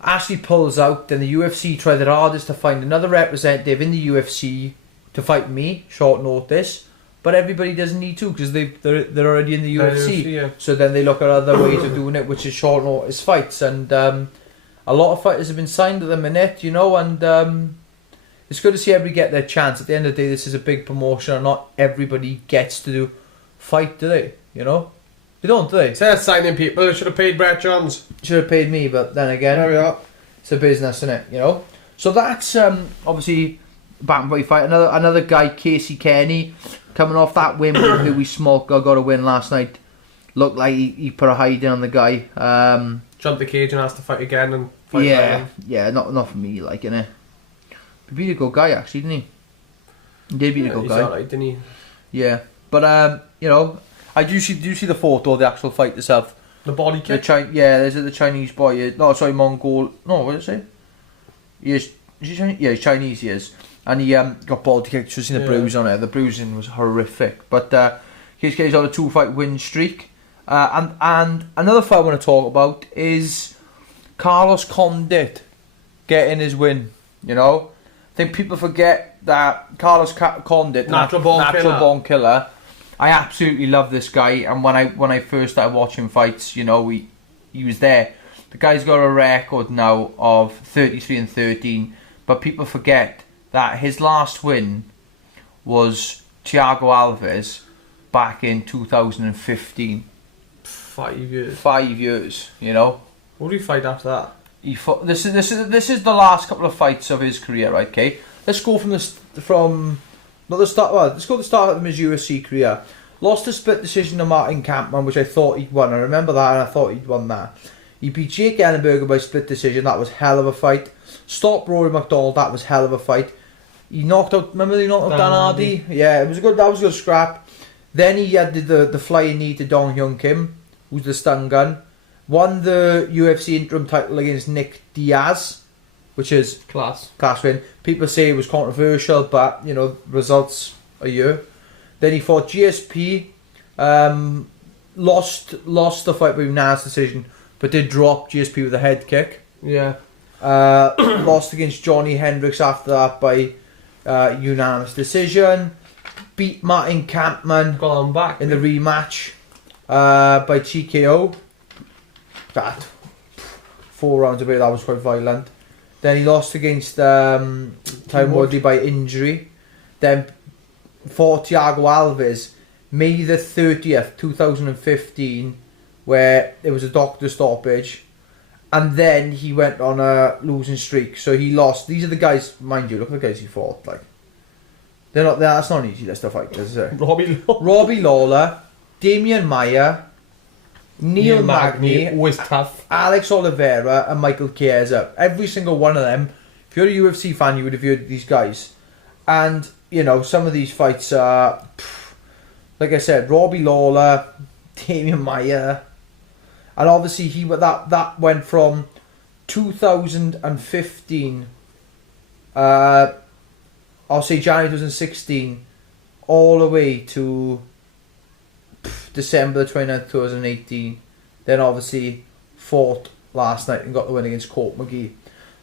Ashley pulls out, then the UFC try their hardest to find another representative in the UFC to fight me, short notice. But everybody doesn't need to, because they're already in the UFC. Yeah. So then they look at other ways of doing it, which is short notice fights. And a lot of fighters have been signed at the minute, you know, and it's good to see everybody get their chance. At the end of the day, this is a big promotion, and not everybody gets to fight, do they? You know? They don't, do they? Instead of signing people, they should have paid Brett Johns. Should have paid me, but then again, there we are. It's a business, isn't it? You know? So that's obviously bantamweight fight. Another guy, Casey Kenny, coming off that win with Louis Smolka, got a win last night. Looked like he put a hide in on the guy. Jumped the cage and asked to fight again and fight again. Yeah, not for me, like, innit? He beat a good guy, actually, didn't he? He did beat a good guy. He's alright, didn't he? Yeah, but you know, I do see the photo of the actual fight itself. The body kick? There's the Chinese boy. No, sorry, Mongol. No, what did I say? Is he Chinese? Yeah, he's Chinese, he is. And he got body kicked, just seen the bruise on it. The bruising was horrific. But he's on a 2-fight win streak. And another fight I want to talk about is Carlos Condit getting his win. You know, I think people forget that Carlos Condit, Natural born killer. I absolutely love this guy, and when I first started watching fights, you know, he was there. The guy's got a record now of 33-13, but people forget that his last win was Thiago Alves back in 2015. 5 years. 5 years, you know. What did he fight after that? He fought, this is the last couple of fights of his career, right? Okay, let's go let's go to the start of his UFC career. Lost a split decision to Martin Kampmann, which I thought he'd won. I remember that, and I thought he'd won that. He beat Jake Ellenberger by split decision. That was hell of a fight. Stopped Rory McDonald. That was hell of a fight. He knocked out. Remember he knocked out Dan Hardy? Yeah, it was a good. That was a good scrap. Then he had the flying knee to Dong Hyun Kim, who's the stun gun. Won the UFC interim title against Nick Diaz, which is class win. People say it was controversial, but you know, results are you. Then he fought GSP, lost the fight by unanimous decision, but did drop GSP with a head kick. Yeah. Lost against Johnny Hendricks after that by unanimous decision. Beat Martin Kampmann Gone back in the rematch by TKO. That 4 rounds of it, that was quite violent. Then he lost against Tyron Woodley by injury. Then fought Thiago Alves May the 30th, 2015, where there was a doctor stoppage, and then he went on a losing streak. So he lost. These are the guys, mind you, look at the guys he fought. Like, they're not. That's not an easy list of fighters, is it? Robbie Lawler, Damian Maia, Neil Magny, always tough. Alex Oliveira, and Michael Chiesa. Every single one of them. If you're a UFC fan, you would have heard these guys. And you know, some of these fights are, like I said, Robbie Lawler, Damian Maia, and obviously that went from 2015. I'll say January 2016, all the way to December 29th, 2018. Then obviously fought last night and got the win against Court McGee.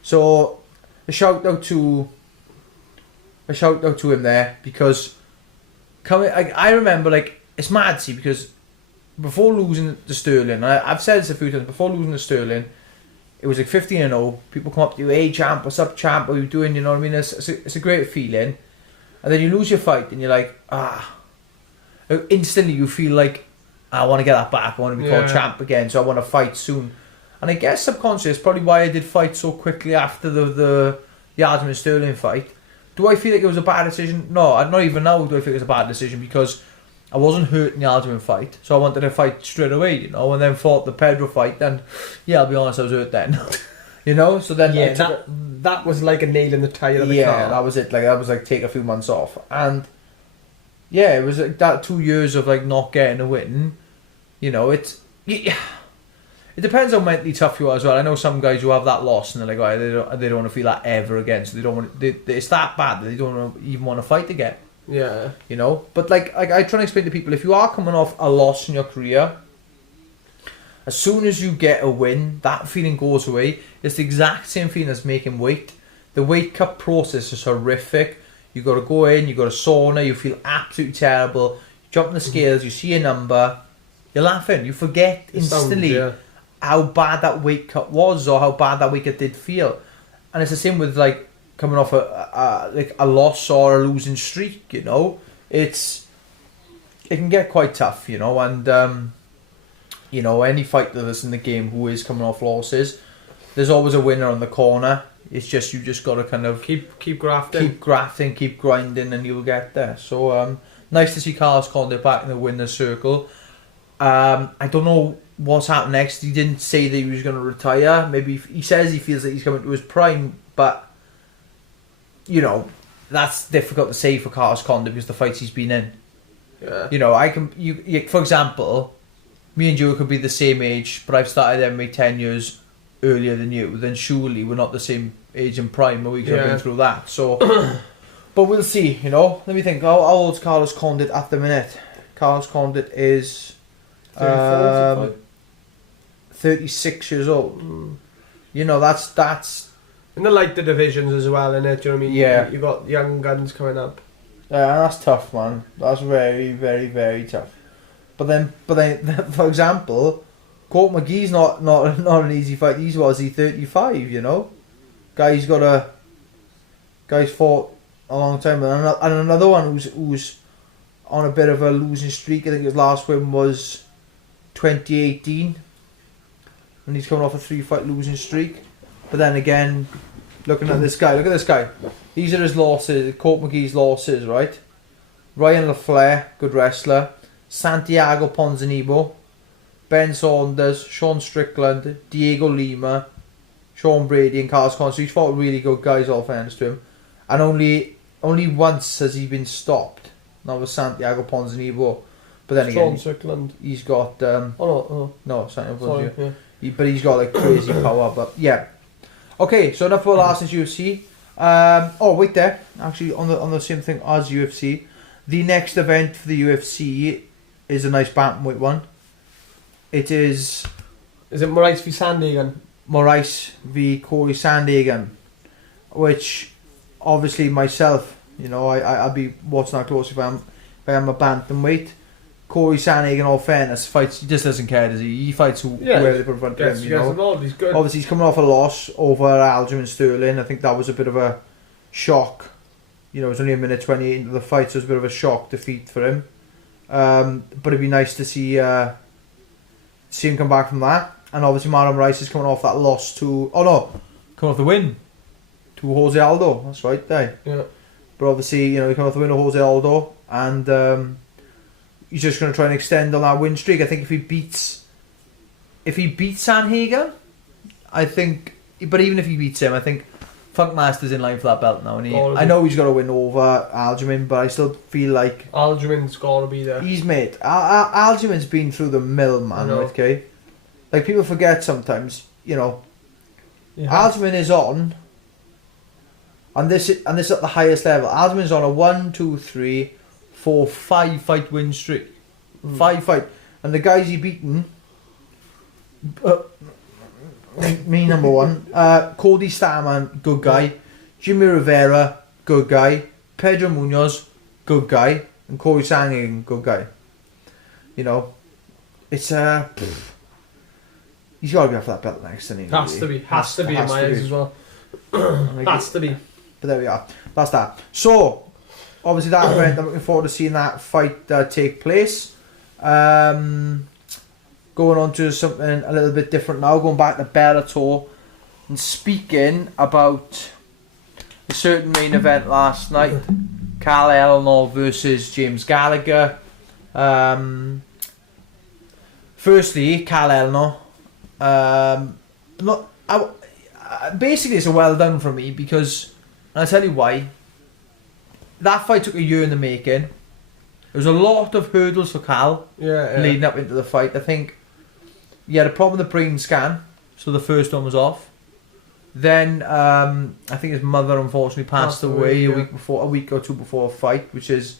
So a shout out to him there, because I remember, like, it's mad, see, because before losing to Sterling, I've said this a few times, before losing to Sterling, it was like 15-0. People come up to you, hey champ, what's up champ, what are you doing, you know what I mean? It's a great feeling. And then you lose your fight and you're like, instantly you feel like, I want to get that back, I want to be called champ again, so I want to fight soon. And I guess subconsciously, it's probably why I did fight so quickly after the Yardman Sterling fight. Do I feel like it was a bad decision? No, not even now do I think it was a bad decision, because I wasn't hurt in the Alderman fight, so I wanted to fight straight away, you know, and then fought the Pedro fight, and yeah, I'll be honest, I was hurt then. You know, so then that was like a nail in the tyre of the car. Yeah, that was it. Like, I was like, take a few months off, and yeah, it was like that 2 years of like not getting a win. You know, it depends how mentally tough you are as well. I know some guys who have that loss and they're like, oh, they don't want to feel that ever again, so they don't want. It's that bad that they don't even want to fight again. Yeah, you know. But like I try to explain to people, if you are coming off a loss in your career, as soon as you get a win, that feeling goes away. It's the exact same feeling as making weight. The weight cut process is horrific. You got to go in, you got to sauna, you feel absolutely terrible. You jump on the scales, you see a number, you're laughing. You forget instantly how bad that weight cut was, or how bad that weight cut did feel. And it's the same with like coming off a loss or a losing streak. You know, it can get quite tough. You know, and you know, any fighter that's in the game who is coming off losses, there's always a winner on the corner. It's just, you just got to kind of keep grafting, keep grinding, and you'll get there. So nice to see Carlos Condit back in the winner's circle. I don't know what's happened next. He didn't say that he was going to retire. Maybe he says he feels that he's coming to his prime, but you know, that's difficult to say for Carlos Condit because the fights he's been in. Yeah. You know, you for example, me and you could be the same age, but I've started MMA 10 years earlier than you. Then surely we're not the same age and prime, but we could have been through that. So, but we'll see. You know, let me think. How old's Carlos Condit at the minute? Carlos Condit is 36 years old. You know, that's And they like the divisions as well, innit? Do you know what I mean? Yeah. You got young guns coming up. that's tough, man. That's very, very, very tough. But then, for example, Court McGee's not an easy fight. He's 35, you know. Guy's fought a long time, and another one who's on a bit of a losing streak. I think his last win was 2018, and he's coming off a 3-fight losing streak. But then again, look at this guy. These are his losses, Court McGee's losses, right? Ryan LaFleur, good wrestler. Santiago Ponzinibbio, Ben Saunders, Sean Strickland, Diego Lima, Sean Brady and Carlos Condit. So he's fought really good guys, all fairness to him. And only once has he been stopped. That was Santiago Ponzinibbio. But then Sean again, Strickland. he's got... No, Santiago sorry. Ponzinibbio. Yeah. But he's got like crazy power. But yeah. Okay, so enough for last night's UFC. Wait there. Actually, on the same thing as UFC. The next event for the UFC is a nice bantamweight one. It is... Is it Maurice v Sandhagen? Maurice v Corey Sandhagen, which obviously myself, you know, I'll be watching that close if I am a bantamweight. Corey Sandhagen, all fairness, fights. He just doesn't care, does he? He fights whoever they put in front of him. You know, he's good. Obviously, he's coming off a loss over Aljamain Sterling. I think that was a bit of a shock. You know, it was only a minute 28 into the fight, so it was a bit of a shock defeat for him. But it'd be nice to see him come back from that. And obviously Marlon Rice is coming off that loss to... Oh no, coming off the win to Jose Aldo. That's right there. Yeah. But obviously, you know, he coming off the win to Jose Aldo. And he's just going to try and extend on that win streak. I think if he beats Sandhagen, I think... But even if he beats him, I think Funk Master's in line for that belt now. And I know he's got to win over Aljamain, but I still feel like... Aljamain's got to be there. He's mate. Aljamain's been through the mill, man. Okay? Like, people forget sometimes, you know, Aljamain is on, and this at the highest level. Aljamain's on a 1, 2, 3, 4, 5 fight win streak. 5 fight. And the guys he beaten, me number 1, Cody Starman, good guy. Jimmy Rivera, good guy. Pedro Munoz, good guy. And Corey Sandhagen, good guy. You know, it's he's got to be up for that belt next, isn't he? Has to be in my eyes as well. Has to be. But there we are. That's that. So, obviously that event, I'm looking forward to seeing that fight take place. Going on to something a little bit different now, going back to Bellator and speaking about a certain main event last night, Carl Elnor versus James Gallagher. Firstly, Carl Elnor. Basically it's a well done for me because, and I'll tell you why. That fight took a year in the making. There was a lot of hurdles for Cal leading up into the fight. I think he had a problem with the brain scan, so the first one was off. Then I think his mother unfortunately passed away a week or two before a fight, which is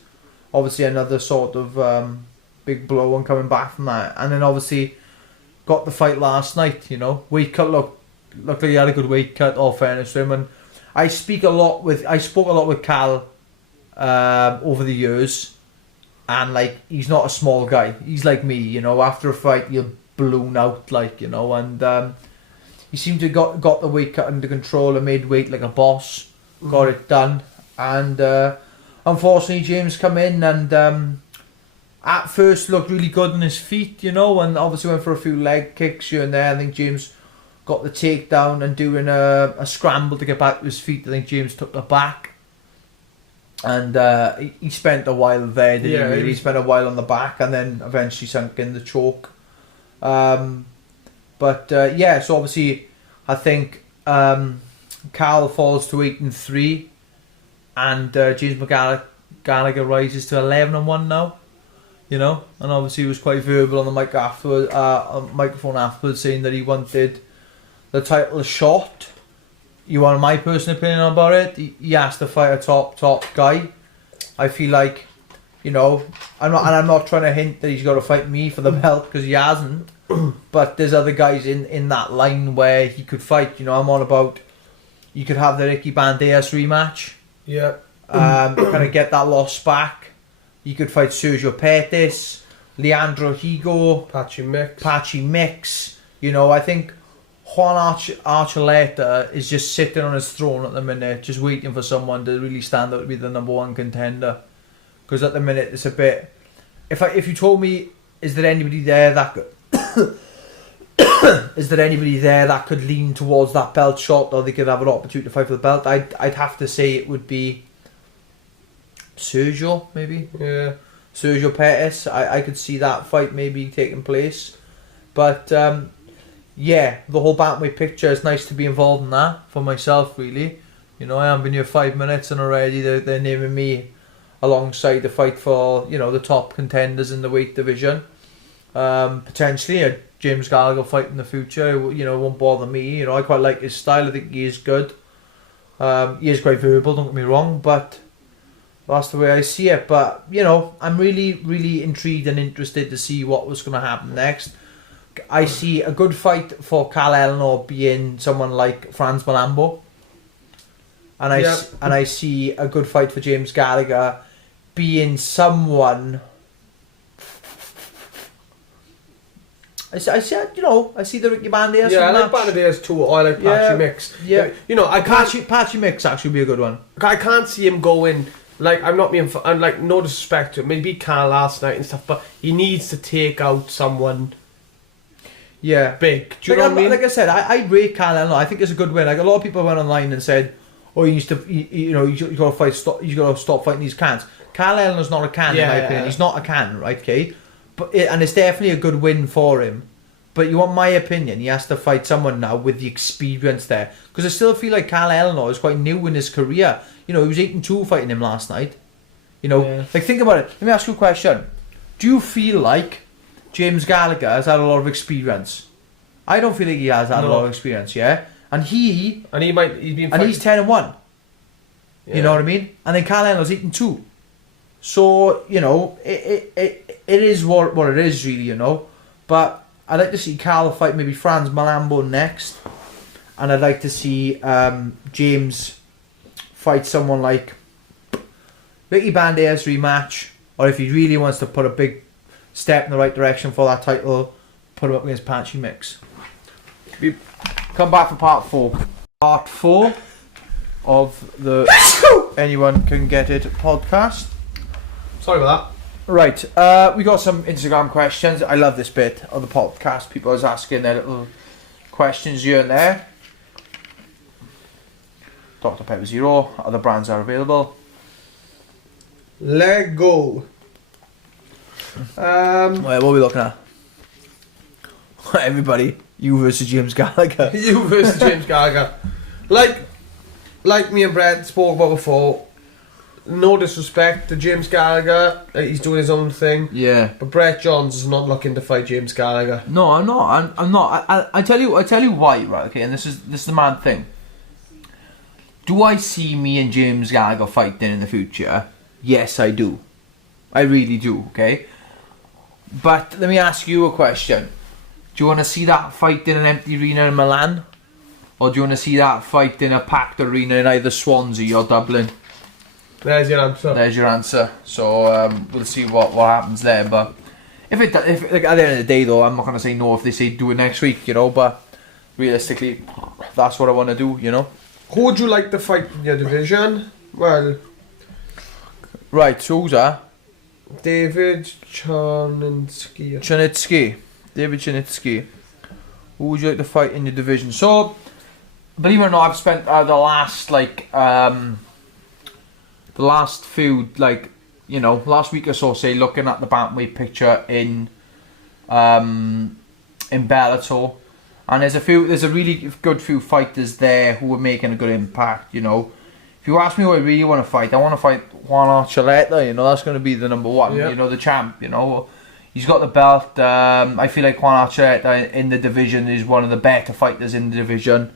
obviously another sort of big blow on coming back from that. And then obviously got the fight last night, you know. Weight cut looked like he had a good weight cut, all fairness to him. And I spoke a lot with Cal over the years, and like he's not a small guy. He's like me, you know. After a fight, you're blown out, like, you know. And he seemed to got the weight cut under control and made weight like a boss. Got it done. And unfortunately, James come in and at first looked really good on his feet, you know, and obviously went for a few leg kicks here and there. I think James got the takedown and doing a scramble to get back to his feet. I think James took the back. And he spent a while there, didn't he? Really? He spent a while on the back and then eventually sunk in the choke. So obviously I think Carl falls to 8-3 and James Gallagher rises to 11-1 now. You know, and obviously he was quite verbal on the microphone afterwards, saying that he wanted the title shot. You want my personal opinion about it? He has to fight a top guy. I feel like, you know, I'm not trying to hint that he's got to fight me for the belt because he hasn't. but there's other guys in that line where he could fight. You know, I'm on about. You could have the Ricky Banderas rematch. Yeah. Kind of get that loss back. You could fight Sergio Pettis, Leandro Higo, Patchy Mix. You know, I think Juan Archuleta is just sitting on his throne at the minute, just waiting for someone to really stand out to be the number one contender. Because at the minute it's a bit. If you told me, is there anybody there that could, is there anybody there that could lean towards that belt shot, or they could have an opportunity to fight for the belt? I'd have to say it would be Sergio, maybe. Yeah. Sergio Pettis. I could see that fight maybe taking place, but yeah, the whole bantamweight picture. It's nice to be involved in that for myself, really. You know, I haven't been here 5 minutes and already they're naming me alongside the fight for, you know, the top contenders in the weight division. Potentially a James Gallagher fight in the future. You know, it won't bother me. You know, I quite like his style. I think he is good. He is quite verbal, don't get me wrong, but that's the way I see it. But, you know, I'm really, really intrigued and interested to see what was going to happen next. I see a good fight for Carl Eleanor being someone like Franz Malambo. And I see a good fight for James Gallagher being someone. I see the Ricky Banderas. Yeah, I like Banderas too. I like Patchy Mix. Yeah, you know, I can't. Patchy Mix actually be a good one. I can't see him going. Like, I'm like, no disrespect to him. Maybe Carl last night and stuff, but he needs to take out someone. Yeah, big. Do you know what I mean? Like I said, I rate Carl Eleanor. I think it's a good win. Like, a lot of people went online and said, "Oh, you got to fight. You got to stop fighting these cans." Carl Eleanor's not a can in my opinion. He's not a can, right? Okay, and it's definitely a good win for him. But you want my opinion? He has to fight someone now with the experience there, because I still feel like Carl Eleanor is quite new in his career. You know, he was 8-2 fighting him last night. You know, like, think about it. Let me ask you a question. Do you feel like James Gallagher has had a lot of experience? I don't feel like he has had a lot of experience, yeah? And he's been fighting, and he's 10-1. Yeah. You know what I mean? And then Carl Eleanor's 8-2. So, you know, it is what it is, really, you know. But I'd like to see Carl fight maybe Franz Malambo next. And I'd like to see James fight someone like Ricky Banderas rematch. Or if he really wants to put a big step in the right direction for that title, put him up against Patchy Mix. We come back for part 4. Part 4 of the Anyone Can Get It podcast. Sorry about that. Right, we got some Instagram questions. I love this bit of the podcast. People are asking their little questions here and there. Dr. Pepper Zero, other brands are available. Let go. Wait, what are we looking at? Everybody, you versus James Gallagher. You versus James Gallagher. Like me and Brett spoke about before, no disrespect to James Gallagher, he's doing his own thing. Yeah. But Brett Johns is not looking to fight James Gallagher. No, I'm not. I'm not. I tell you why, right? Okay, and this is the mad thing. Do I see me and James Gallagher fighting in the future? Yes, I do. I really do, okay? But let me ask you a question. Do you want to see that fight in an empty arena in Milan? Or do you want to see that fight in a packed arena in either Swansea or Dublin? There's your answer. So we'll see what happens there. But if like, at the end of the day, though, I'm not going to say no if they say do it next week, you know. But realistically, that's what I want to do, you know. Who would you like to fight in your division? Well, right, so who's that? David Chanitsky. David Chanitsky. Who would you like to fight in your division? So, believe it or not, I've spent the last week or so, say, looking at the bantamweight picture in Bellator. And there's a really good few fighters there who are making a good impact, you know. If you ask me who I really want to fight, I want to fight Juan Archuleta, you know, that's going to be the number one, you know, the champ, you know. He's got the belt. I feel like Juan Archuleta in the division is one of the better fighters in the division.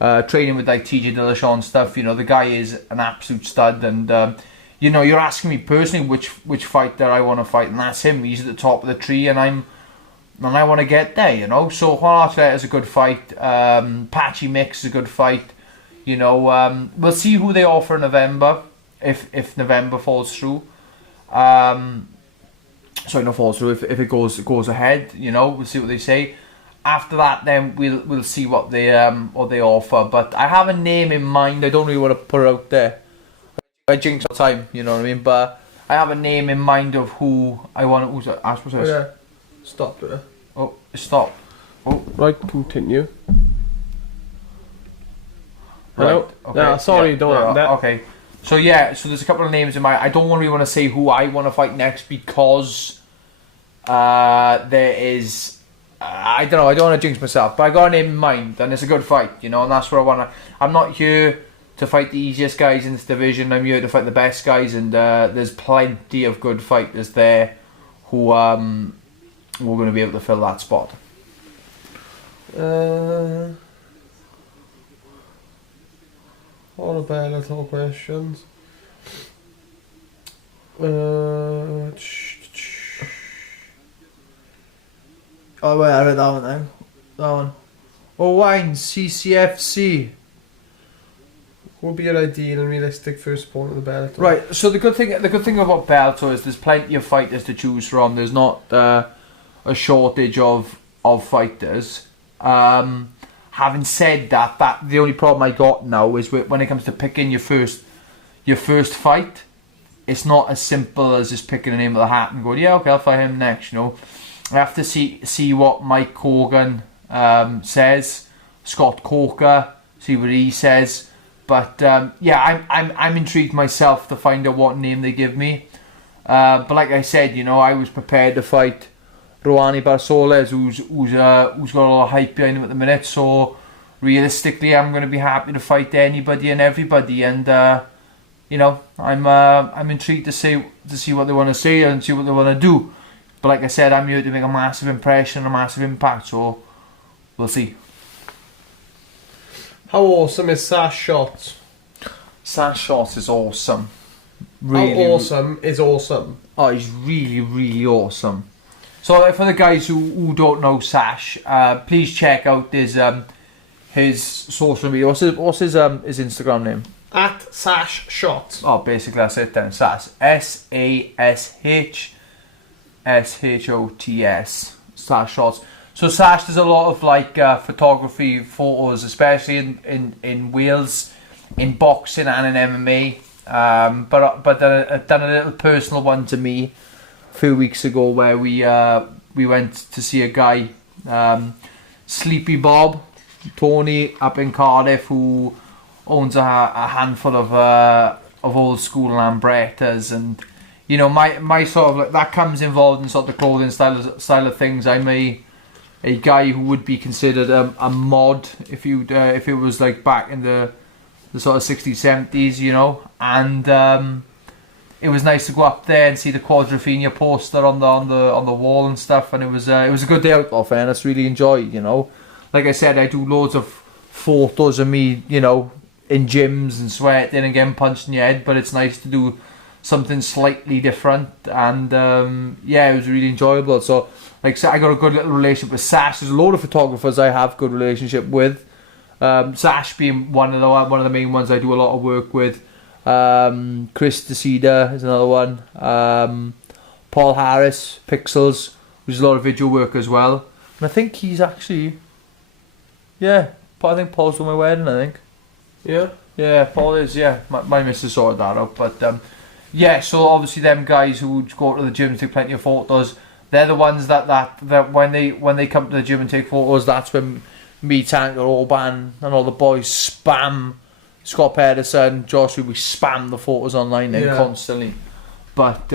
Training with like TJ Dillashaw and stuff, you know, the guy is an absolute stud. And, you know, you're asking me personally which fighter I want to fight, and that's him. He's at the top of the tree, and I'm and I want to get there, you know. So Juan Archuleta is a good fight. Patchy Mix is a good fight. You know, we'll see who they offer in November, if November falls through. Sorry, not falls through. If it goes ahead, you know, we'll see what they say. After that, then we'll see what they offer. But I have a name in mind. I don't really want to put it out there. I jinx all the time, you know what I mean. But I have a name in mind of who I want to. Who's that? Ask what's this? Yeah. Stop there. Oh, stop. Oh, right. Continue. right. Hello? Okay. No, sorry, don't have that. Okay. So yeah, so there's a couple of names in mind. I don't really want to say who I want to fight next because there is. I don't know. I don't want to jinx myself, but I got a name in mind, and it's a good fight, you know. And that's what I want to. I'm not here to fight the easiest guys in this division. I'm here to fight the best guys, and there's plenty of good fighters there who are going to be able to fill that spot. All the Bellator questions. Oh wait, I read that one now. That one. Oh, Wine CCFC. What would be your ideal and realistic first opponent of the Bellator? Right. So the good thing about Bellator is there's plenty of fighters to choose from. There's not a shortage of fighters. Having said that the only problem I got now is when it comes to picking your first fight, it's not as simple as just picking a name of the hat and going, yeah, okay, I'll fight him next. You know, I have to see what Mike Corgan says, Scott Coker, see what he says. But yeah, I'm intrigued myself to find out what name they give me. But like I said, you know, I was prepared to fight Roani Barsoles, who's got a lot of hype behind him at the minute. So realistically, I'm going to be happy to fight anybody and everybody. And you know, I'm intrigued to see what they want to say and see what they want to do. But like I said, I'm here to make a massive impression, a massive impact. So we'll see. How awesome is Sash Shots? Sash Shots is awesome. Really, How awesome is awesome? Oh, he's really, really awesome. So for the guys who don't know Sash, please check out his social media. What's his Instagram name? At Sash Shots. Oh, basically that's it then. Sash. SASHSHOTS. Sash Shots. So Sash does a lot of like photography, photos, especially in Wales, in boxing and in MMA. But done a little personal one to me a few weeks ago where we went to see a guy, Sleepy Bob, Tony up in Cardiff, who owns a handful of old school Lambrettas, and you know my sort of like that comes involved in sort of the clothing style of things. I'm a guy who would be considered a mod if it was like back in the sort of 60s, 70s, you know, and it was nice to go up there and see the Quadrophenia poster on the wall and stuff, and it was a good day out, off, and I really enjoyed, you know. Like I said, I do loads of photos of me, you know, in gyms and sweating and getting punched in the head, but it's nice to do something slightly different, and yeah, it was really enjoyable. So like I said, I got a good little relationship with Sash. There's a load of photographers I have good relationship with, Sash being one of the main ones I do a lot of work with. Chris DeCida is another one. Paul Harris, Pixels, who's a lot of video work as well, and I think he's actually, yeah, I think Paul's doing my wedding, I think. Yeah, Paul is, yeah. My missus sorted that out. But yeah, so obviously them guys who go to the gym and take plenty of photos, they're the ones that when they come to the gym and take photos, that's when me, Tank, Orban and all the boys spam Scott Pedersen, Josh, we spam the photos online then constantly. But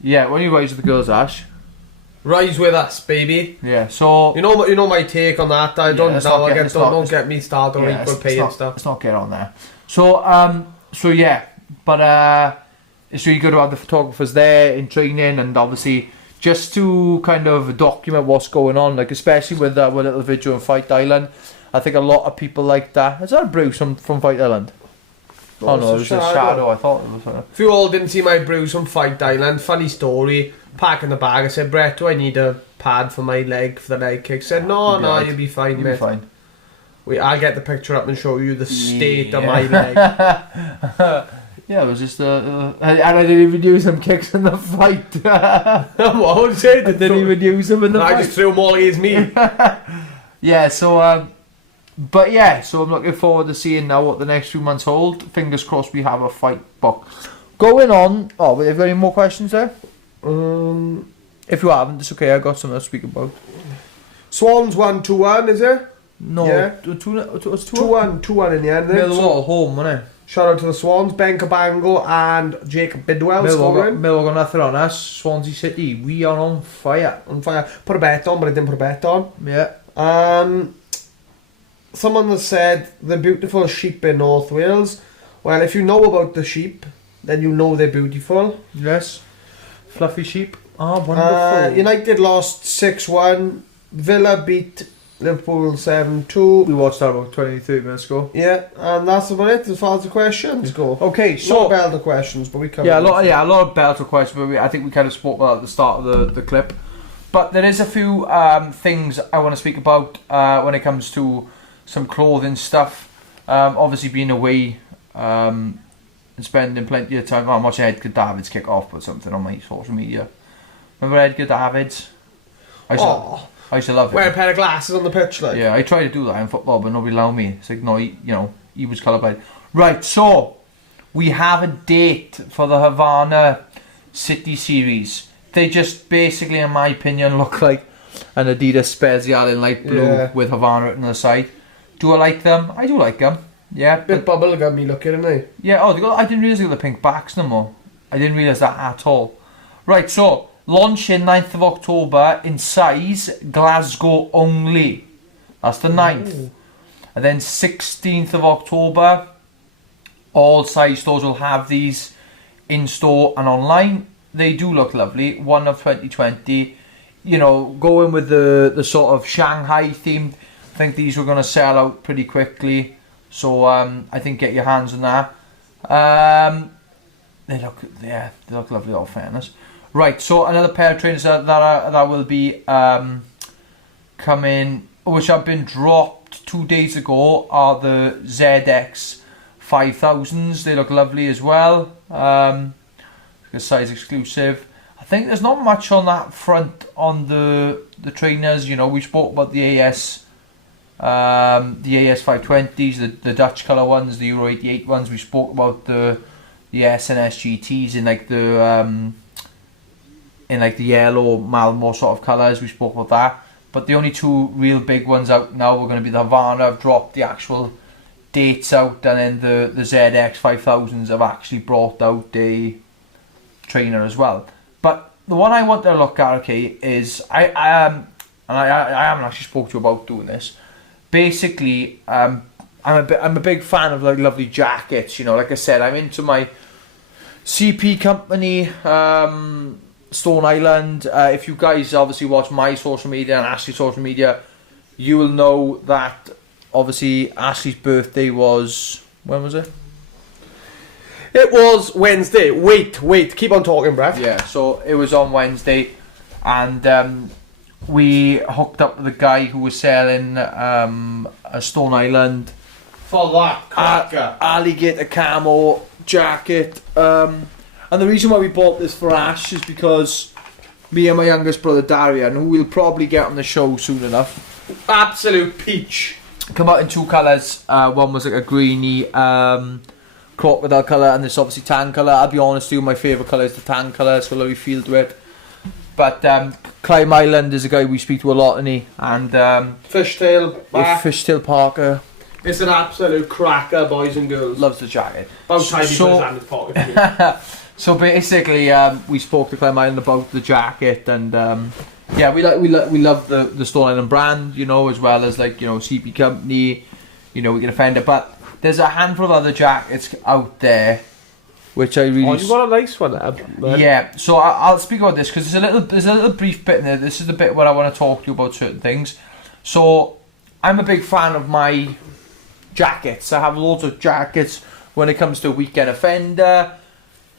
yeah, when you rise with the girls, Ash? Rise with us, baby. Yeah, so you know my take on that. I don't know. Don't get me started on equal pay and stuff. Let's not get on there. So yeah, but it's really good to have the photographers there in training, and obviously just to kind of document what's going on, like especially with little video on Fight Island. I think a lot of people like that. Is that a bruise from Fight Island? Oh no, it was a shadow. I thought it was. If you all didn't see my bruise from Fight Island, funny story. Pack in the bag. I said, Brett, do I need a pad for my leg, for the leg kick. Said, no, you'll be fine, You'll mate. be fine. I'll get the picture up and show you the state of my leg. Yeah, it was just and I didn't even use them kicks in the fight. What would you say? I didn't even use them in the fight. I just threw them all against me. Yeah, so but yeah, so I'm looking forward to seeing now what the next few months hold. Fingers crossed we have a fight booked. Going on. Oh, have you got any more questions there? If you haven't, it's okay. I got something to speak about. Swans 1-2-1, is it? No, Yeah. 2-1 in the end. Millwall home, wasn't it? Shout out to the Swans, Ben Cabango and Jacob Bidwell scoring. Millwall got nothing on us. Swansea City, we are on fire. On fire. Put a bet on, but I didn't put a bet on. Yeah. Someone has said the beautiful sheep in North Wales. Well, if you know about the sheep, then you know they're beautiful. Yes. Fluffy sheep. Ah, wonderful. United lost 6-1. Villa beat Liverpool 7-2. We watched that about 20-30 minutes ago. Yeah, and that's about it as far as the questions go. Okay, so a lot of Bellator questions, but we covered a lot of Bellator questions, but I think we kind of spoke about at the start of the clip. But there is a few things I want to speak about when it comes to some clothing stuff. Obviously being away and spending plenty of time. I'm watching Edgar Davids kick off, put something on my social media. Remember Edgar Davids? I used to love him. Wear a pair of glasses on the pitch, like. Yeah, I tried to do that in football, but nobody allowed me. It's like, no, he was colourblind. Right, so we have a date for the Havana City series. They just basically, in my opinion, look like an Adidas Spezial in light blue with Havana written on the side. Do I like them? I do like them. Yeah. Bit bubblegummy looking, isn't they? Yeah, I didn't realise they got the pink backs no more. I didn't realise that at all. Right, so launching 9th of October in size Glasgow only. That's the 9th. Ooh. And then 16th of October, all size stores will have these in store and online. They do look lovely. 1 of 2020. Going with the sort of Shanghai themed. I think these were going to sell out pretty quickly. So I think get your hands on that. They look lovely, all fairness. Right, so another pair of trainers that will be coming, which have been dropped 2 days ago, are the ZX 5000s. They look lovely as well. Size exclusive. I think there's not much on that front on the trainers. We spoke about the AS 520s, the Dutch colour ones, the Euro 88 ones. We spoke about the SNS GTs in the yellow Malmo sort of colours. We spoke about that. But the only two real big ones out now are going to be the Havana. I've dropped the actual dates out, and then the ZX 5000s have actually brought out a trainer as well. But the one I want to look at, okay, is I haven't actually spoke to you about doing this. Basically, I'm a big fan of lovely jackets. Like I said, I'm into my CP company, Stone Island. If you guys obviously watch my social media and Ashley's social media, you will know that obviously Ashley's birthday was, when was it? It was Wednesday. Wait, keep on talking, bruv. Yeah, so it was on Wednesday, and we hooked up with the guy who was selling a Stone Island for that cracker alligator camo jacket. And the reason why we bought this for Ash is because me and my youngest brother Darian, who we'll probably get on the show soon enough, absolute peach, come out in 2 colours. One was like a greeny crocodile colour, and this obviously tan colour. I'll be honest with you, my favourite colour is the tan colour, so let me feel to it. But Climb Island is a guy we speak to a lot, and Fishtail Parker. It's an absolute cracker, boys and girls. Loves the jacket. About time he put his hand in his pocket. So basically, we spoke to Climb Island about the jacket, and we love the Stone Island brand, as well as CP company, we can offend it. But there's a handful of other jackets out there which I really. Oh, you got a nice one there. Yeah, so I'll speak about this because there's a little brief bit in there. This is the bit where I want to talk to you about certain things. So I'm a big fan of my jackets. I have loads of jackets when it comes to Weekend Offender.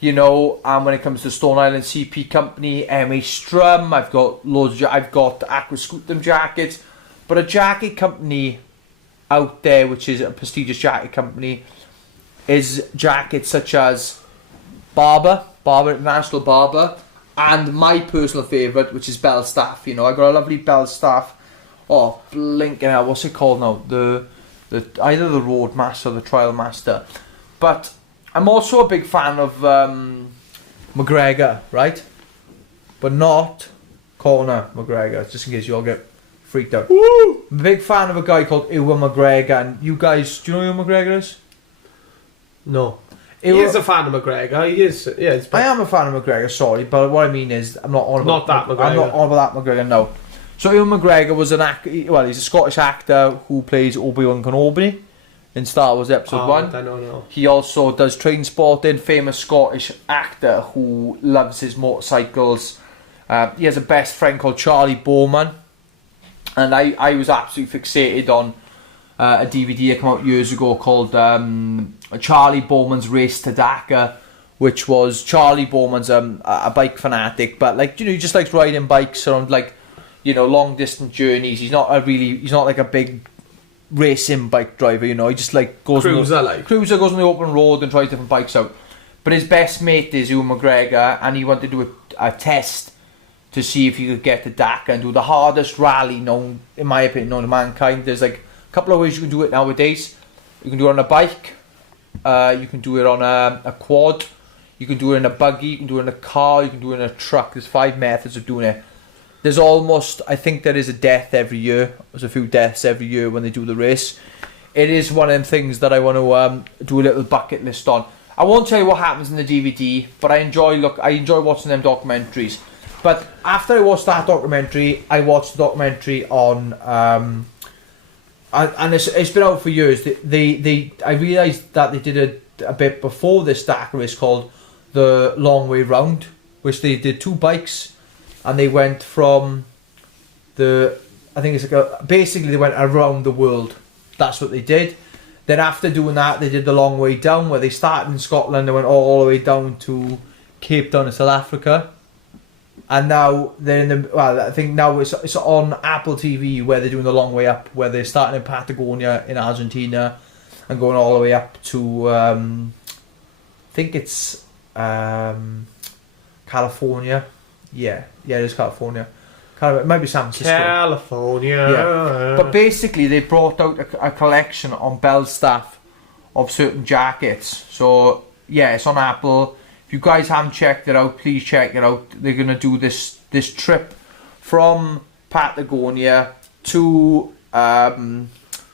you know. And when it comes to Stone Island CP Company, MA Strum, I've got loads. I've got Aqua Scutum jackets, but a jacket company out there, which is a prestigious jacket company, is jackets such as Barber International Barber, and my personal favourite, which is Bell Staff. You know, I got a lovely Bell Staff. Oh, blinking out! What's it called now? The either the Roadmaster or the Trial Master. But I'm also a big fan of McGregor, right? But not Conor McGregor, just in case you all get freaked out. Woo! I'm a big fan of a guy called Ewan McGregor, and you guys, do you know who Ewan McGregor is? No. He is a fan of McGregor. He is. Yeah. I am a fan of McGregor. Sorry, but what I mean is, I'm not on about Not that McGregor. I'm not on about that McGregor. No. So Ewan McGregor was he's a Scottish actor who plays Obi-Wan Kenobi in Star Wars Episode 1. I don't know. He also does train sporting, famous Scottish actor who loves his motorcycles. He has a best friend called Charlie Bowman, and I was absolutely fixated on a DVD that came out years ago called Charlie Bowman's Race to Dakar, which was Charlie Bowman's a bike fanatic, but like, you know, he just likes riding bikes around, like, you know, long distance journeys. He's not like a big racing bike driver, you know. He just like goes goes on the open road and tries different bikes out. But his best mate is Ewan McGregor, and he wanted to do a test to see if he could get to Dakar and do the hardest rally known, in my opinion, known to mankind. There's like a couple of ways you can do it nowadays. You can do it on a bike, you can do it on a quad, you can do it in a buggy, you can do it in a car, you can do it in a truck. There's 5 methods of doing it. There's almost, I think there is a death every year. There's a few deaths every year when they do the race. It is one of them things that I want to do a little bucket list on. I won't tell you what happens in the DVD, but I enjoy watching them documentaries. But after I watched that documentary, I watched the documentary on, and it's been out for years. I realised that they did a bit before this Dakar race called the Long Way Round, which they did 2 bikes. And they went from basically they went around the world. That's what they did. Then after doing that, they did the long way down, where they started in Scotland and went all the way down to Cape Town in South Africa. And now they're I think now it's on Apple TV, where they're doing the long way up, where they're starting in Patagonia in Argentina and going all the way up to I think it's California. Yeah, it is California. It might be San Francisco. California. Yeah. But basically, they brought out a collection on Bell Staff of certain jackets. So, yeah, it's on Apple. If you guys haven't checked it out, please check it out. They're going to do this trip from Patagonia to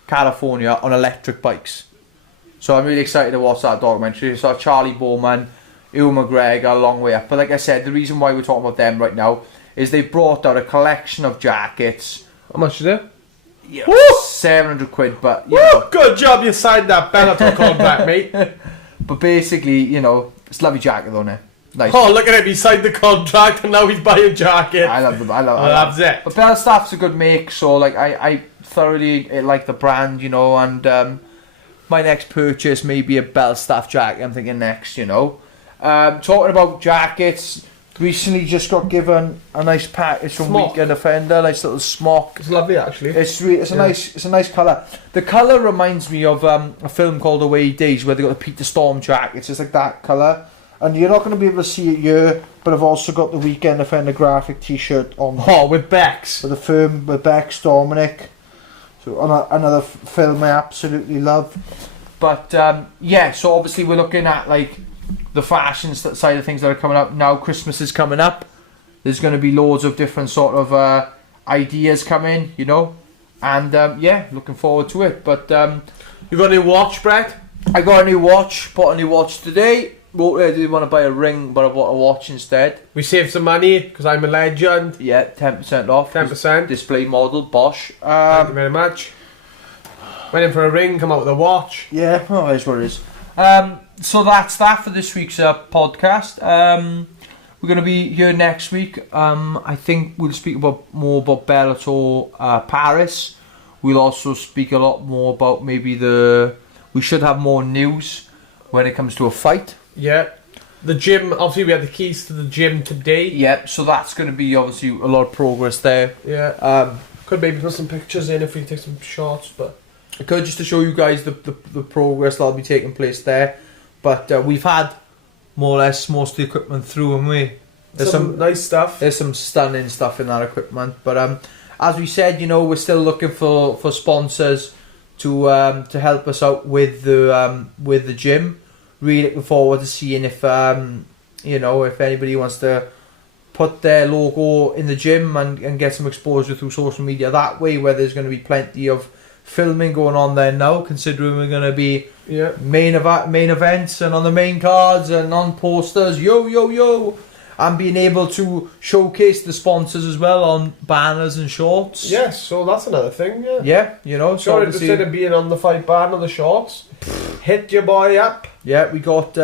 California on electric bikes. So I'm really excited to watch that documentary. So Charlie Bowman, Ewan McGregor, a long way up. But like I said, the reason why we're talking about them right now is they brought out a collection of jackets. How much is it? Yeah, £700, but you know. Good job you signed that Bellator contract, mate. But basically, you know, it's a lovely jacket, though, isn't it? Nice. Oh, look at him, he signed the contract and now he's buying jackets. I love them. I love it. But Bell Staff's a good make, so like I thoroughly like the brand, you know, and my next purchase may be a Bell Staff jacket. I'm thinking next, you know. Talking about jackets, recently just got given a nice package from Weekend Offender, nice little smock. It's lovely, actually. It's a nice colour. The colour reminds me of a film called Away Days, where they got the Peter Storm jackets. It's like that colour, and you're not going to be able to see it here. But I've also got the Weekend Offender graphic T-shirt on. Oh, with Bex. With Bex Dominic. So another film I absolutely love. But yeah, so obviously we're looking at like the fashion side of things that are coming up now. Christmas is coming up. There's going to be loads of different sort of ideas coming, you know, and yeah, looking forward to it. But you got a new watch, Brett? I got a new watch. Bought a new watch today. I didn't want to buy a ring, but I bought a watch instead. We saved some money because I'm a legend. Yeah, 10% off. 10%. Display model, Bosch. Thank you very much. Went in for a ring, come out with a watch. Yeah, well, that's what it is. So that's that for this week's podcast. We're going to be here next week. I think we'll speak more about Bellator Paris. We'll also speak a lot more about we should have more news when it comes to a fight. Yeah. The gym, obviously we had the keys to the gym today. Yep, so that's going to be obviously a lot of progress there. Yeah. Could maybe put some pictures in if we take some shots, but I could, just to show you guys the progress that'll be taking place there. But we've had more or less most of the equipment through, haven't we? There's some nice stuff. There's some stunning stuff in that equipment. But as we said, we're still looking for sponsors to help us out with the gym. Really looking forward to seeing if if anybody wants to put their logo in the gym and get some exposure through social media that way, where there's going to be plenty of filming going on there now, considering we're going to be main events and on the main cards and on posters, and being able to showcase the sponsors as well on banners and shorts. Yes, so that's another thing. So sorry, instead of being on the fight banner or the shorts, hit your boy up. Yeah, we got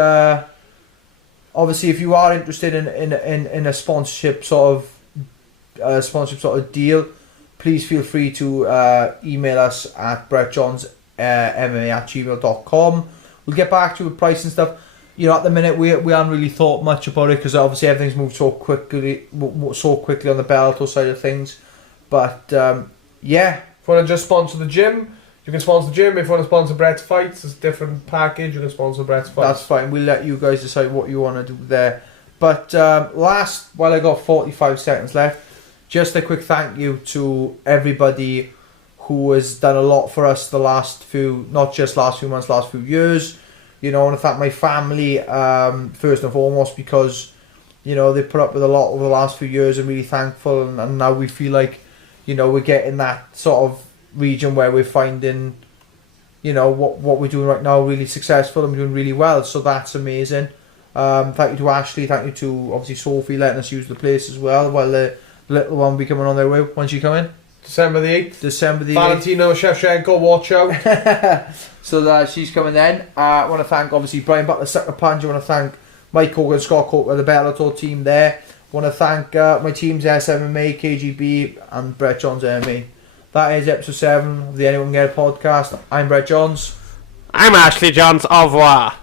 obviously, if you are interested in a sponsorship sort of deal, please feel free to email us at brettjohnsmma@gmail.com. We'll get back to you with price and stuff. At the minute we haven't really thought much about it, because obviously everything's moved so quickly on the Bellator side of things. But if you want to just sponsor the gym, you can sponsor the gym. If you want to sponsor Brett's fights, it's a different package. You can sponsor Brett's fights. That's fine. We'll let you guys decide what you want to do there. But while I got 45 seconds left, just a quick thank you to everybody who has done a lot for us the last few, not just last few months, last few years. I want to thank my family first and foremost, because they put up with a lot over the last few years. I'm really thankful, and now we feel like we're getting that sort of region where we're finding what we're doing right now really successful, and we're doing really well, so that's amazing. Thank you to Ashley, thank you to obviously Sophie letting us use the place as well, while the little one will be coming on their way. When's she coming? December the 8th. December the 8th. Valentino Shevchenko, watch out. So she's coming then. I want to thank obviously Brian Butler, Sucker Punch. I want to thank Mike Hogan, Scott Coker, the Bellator team there. I want to thank my teams, SMMA, KGB and Brett Johns MMA. That is episode 7 of the Anyone Can Get a podcast. I'm Brett Johns. I'm Ashley Johns. Au revoir.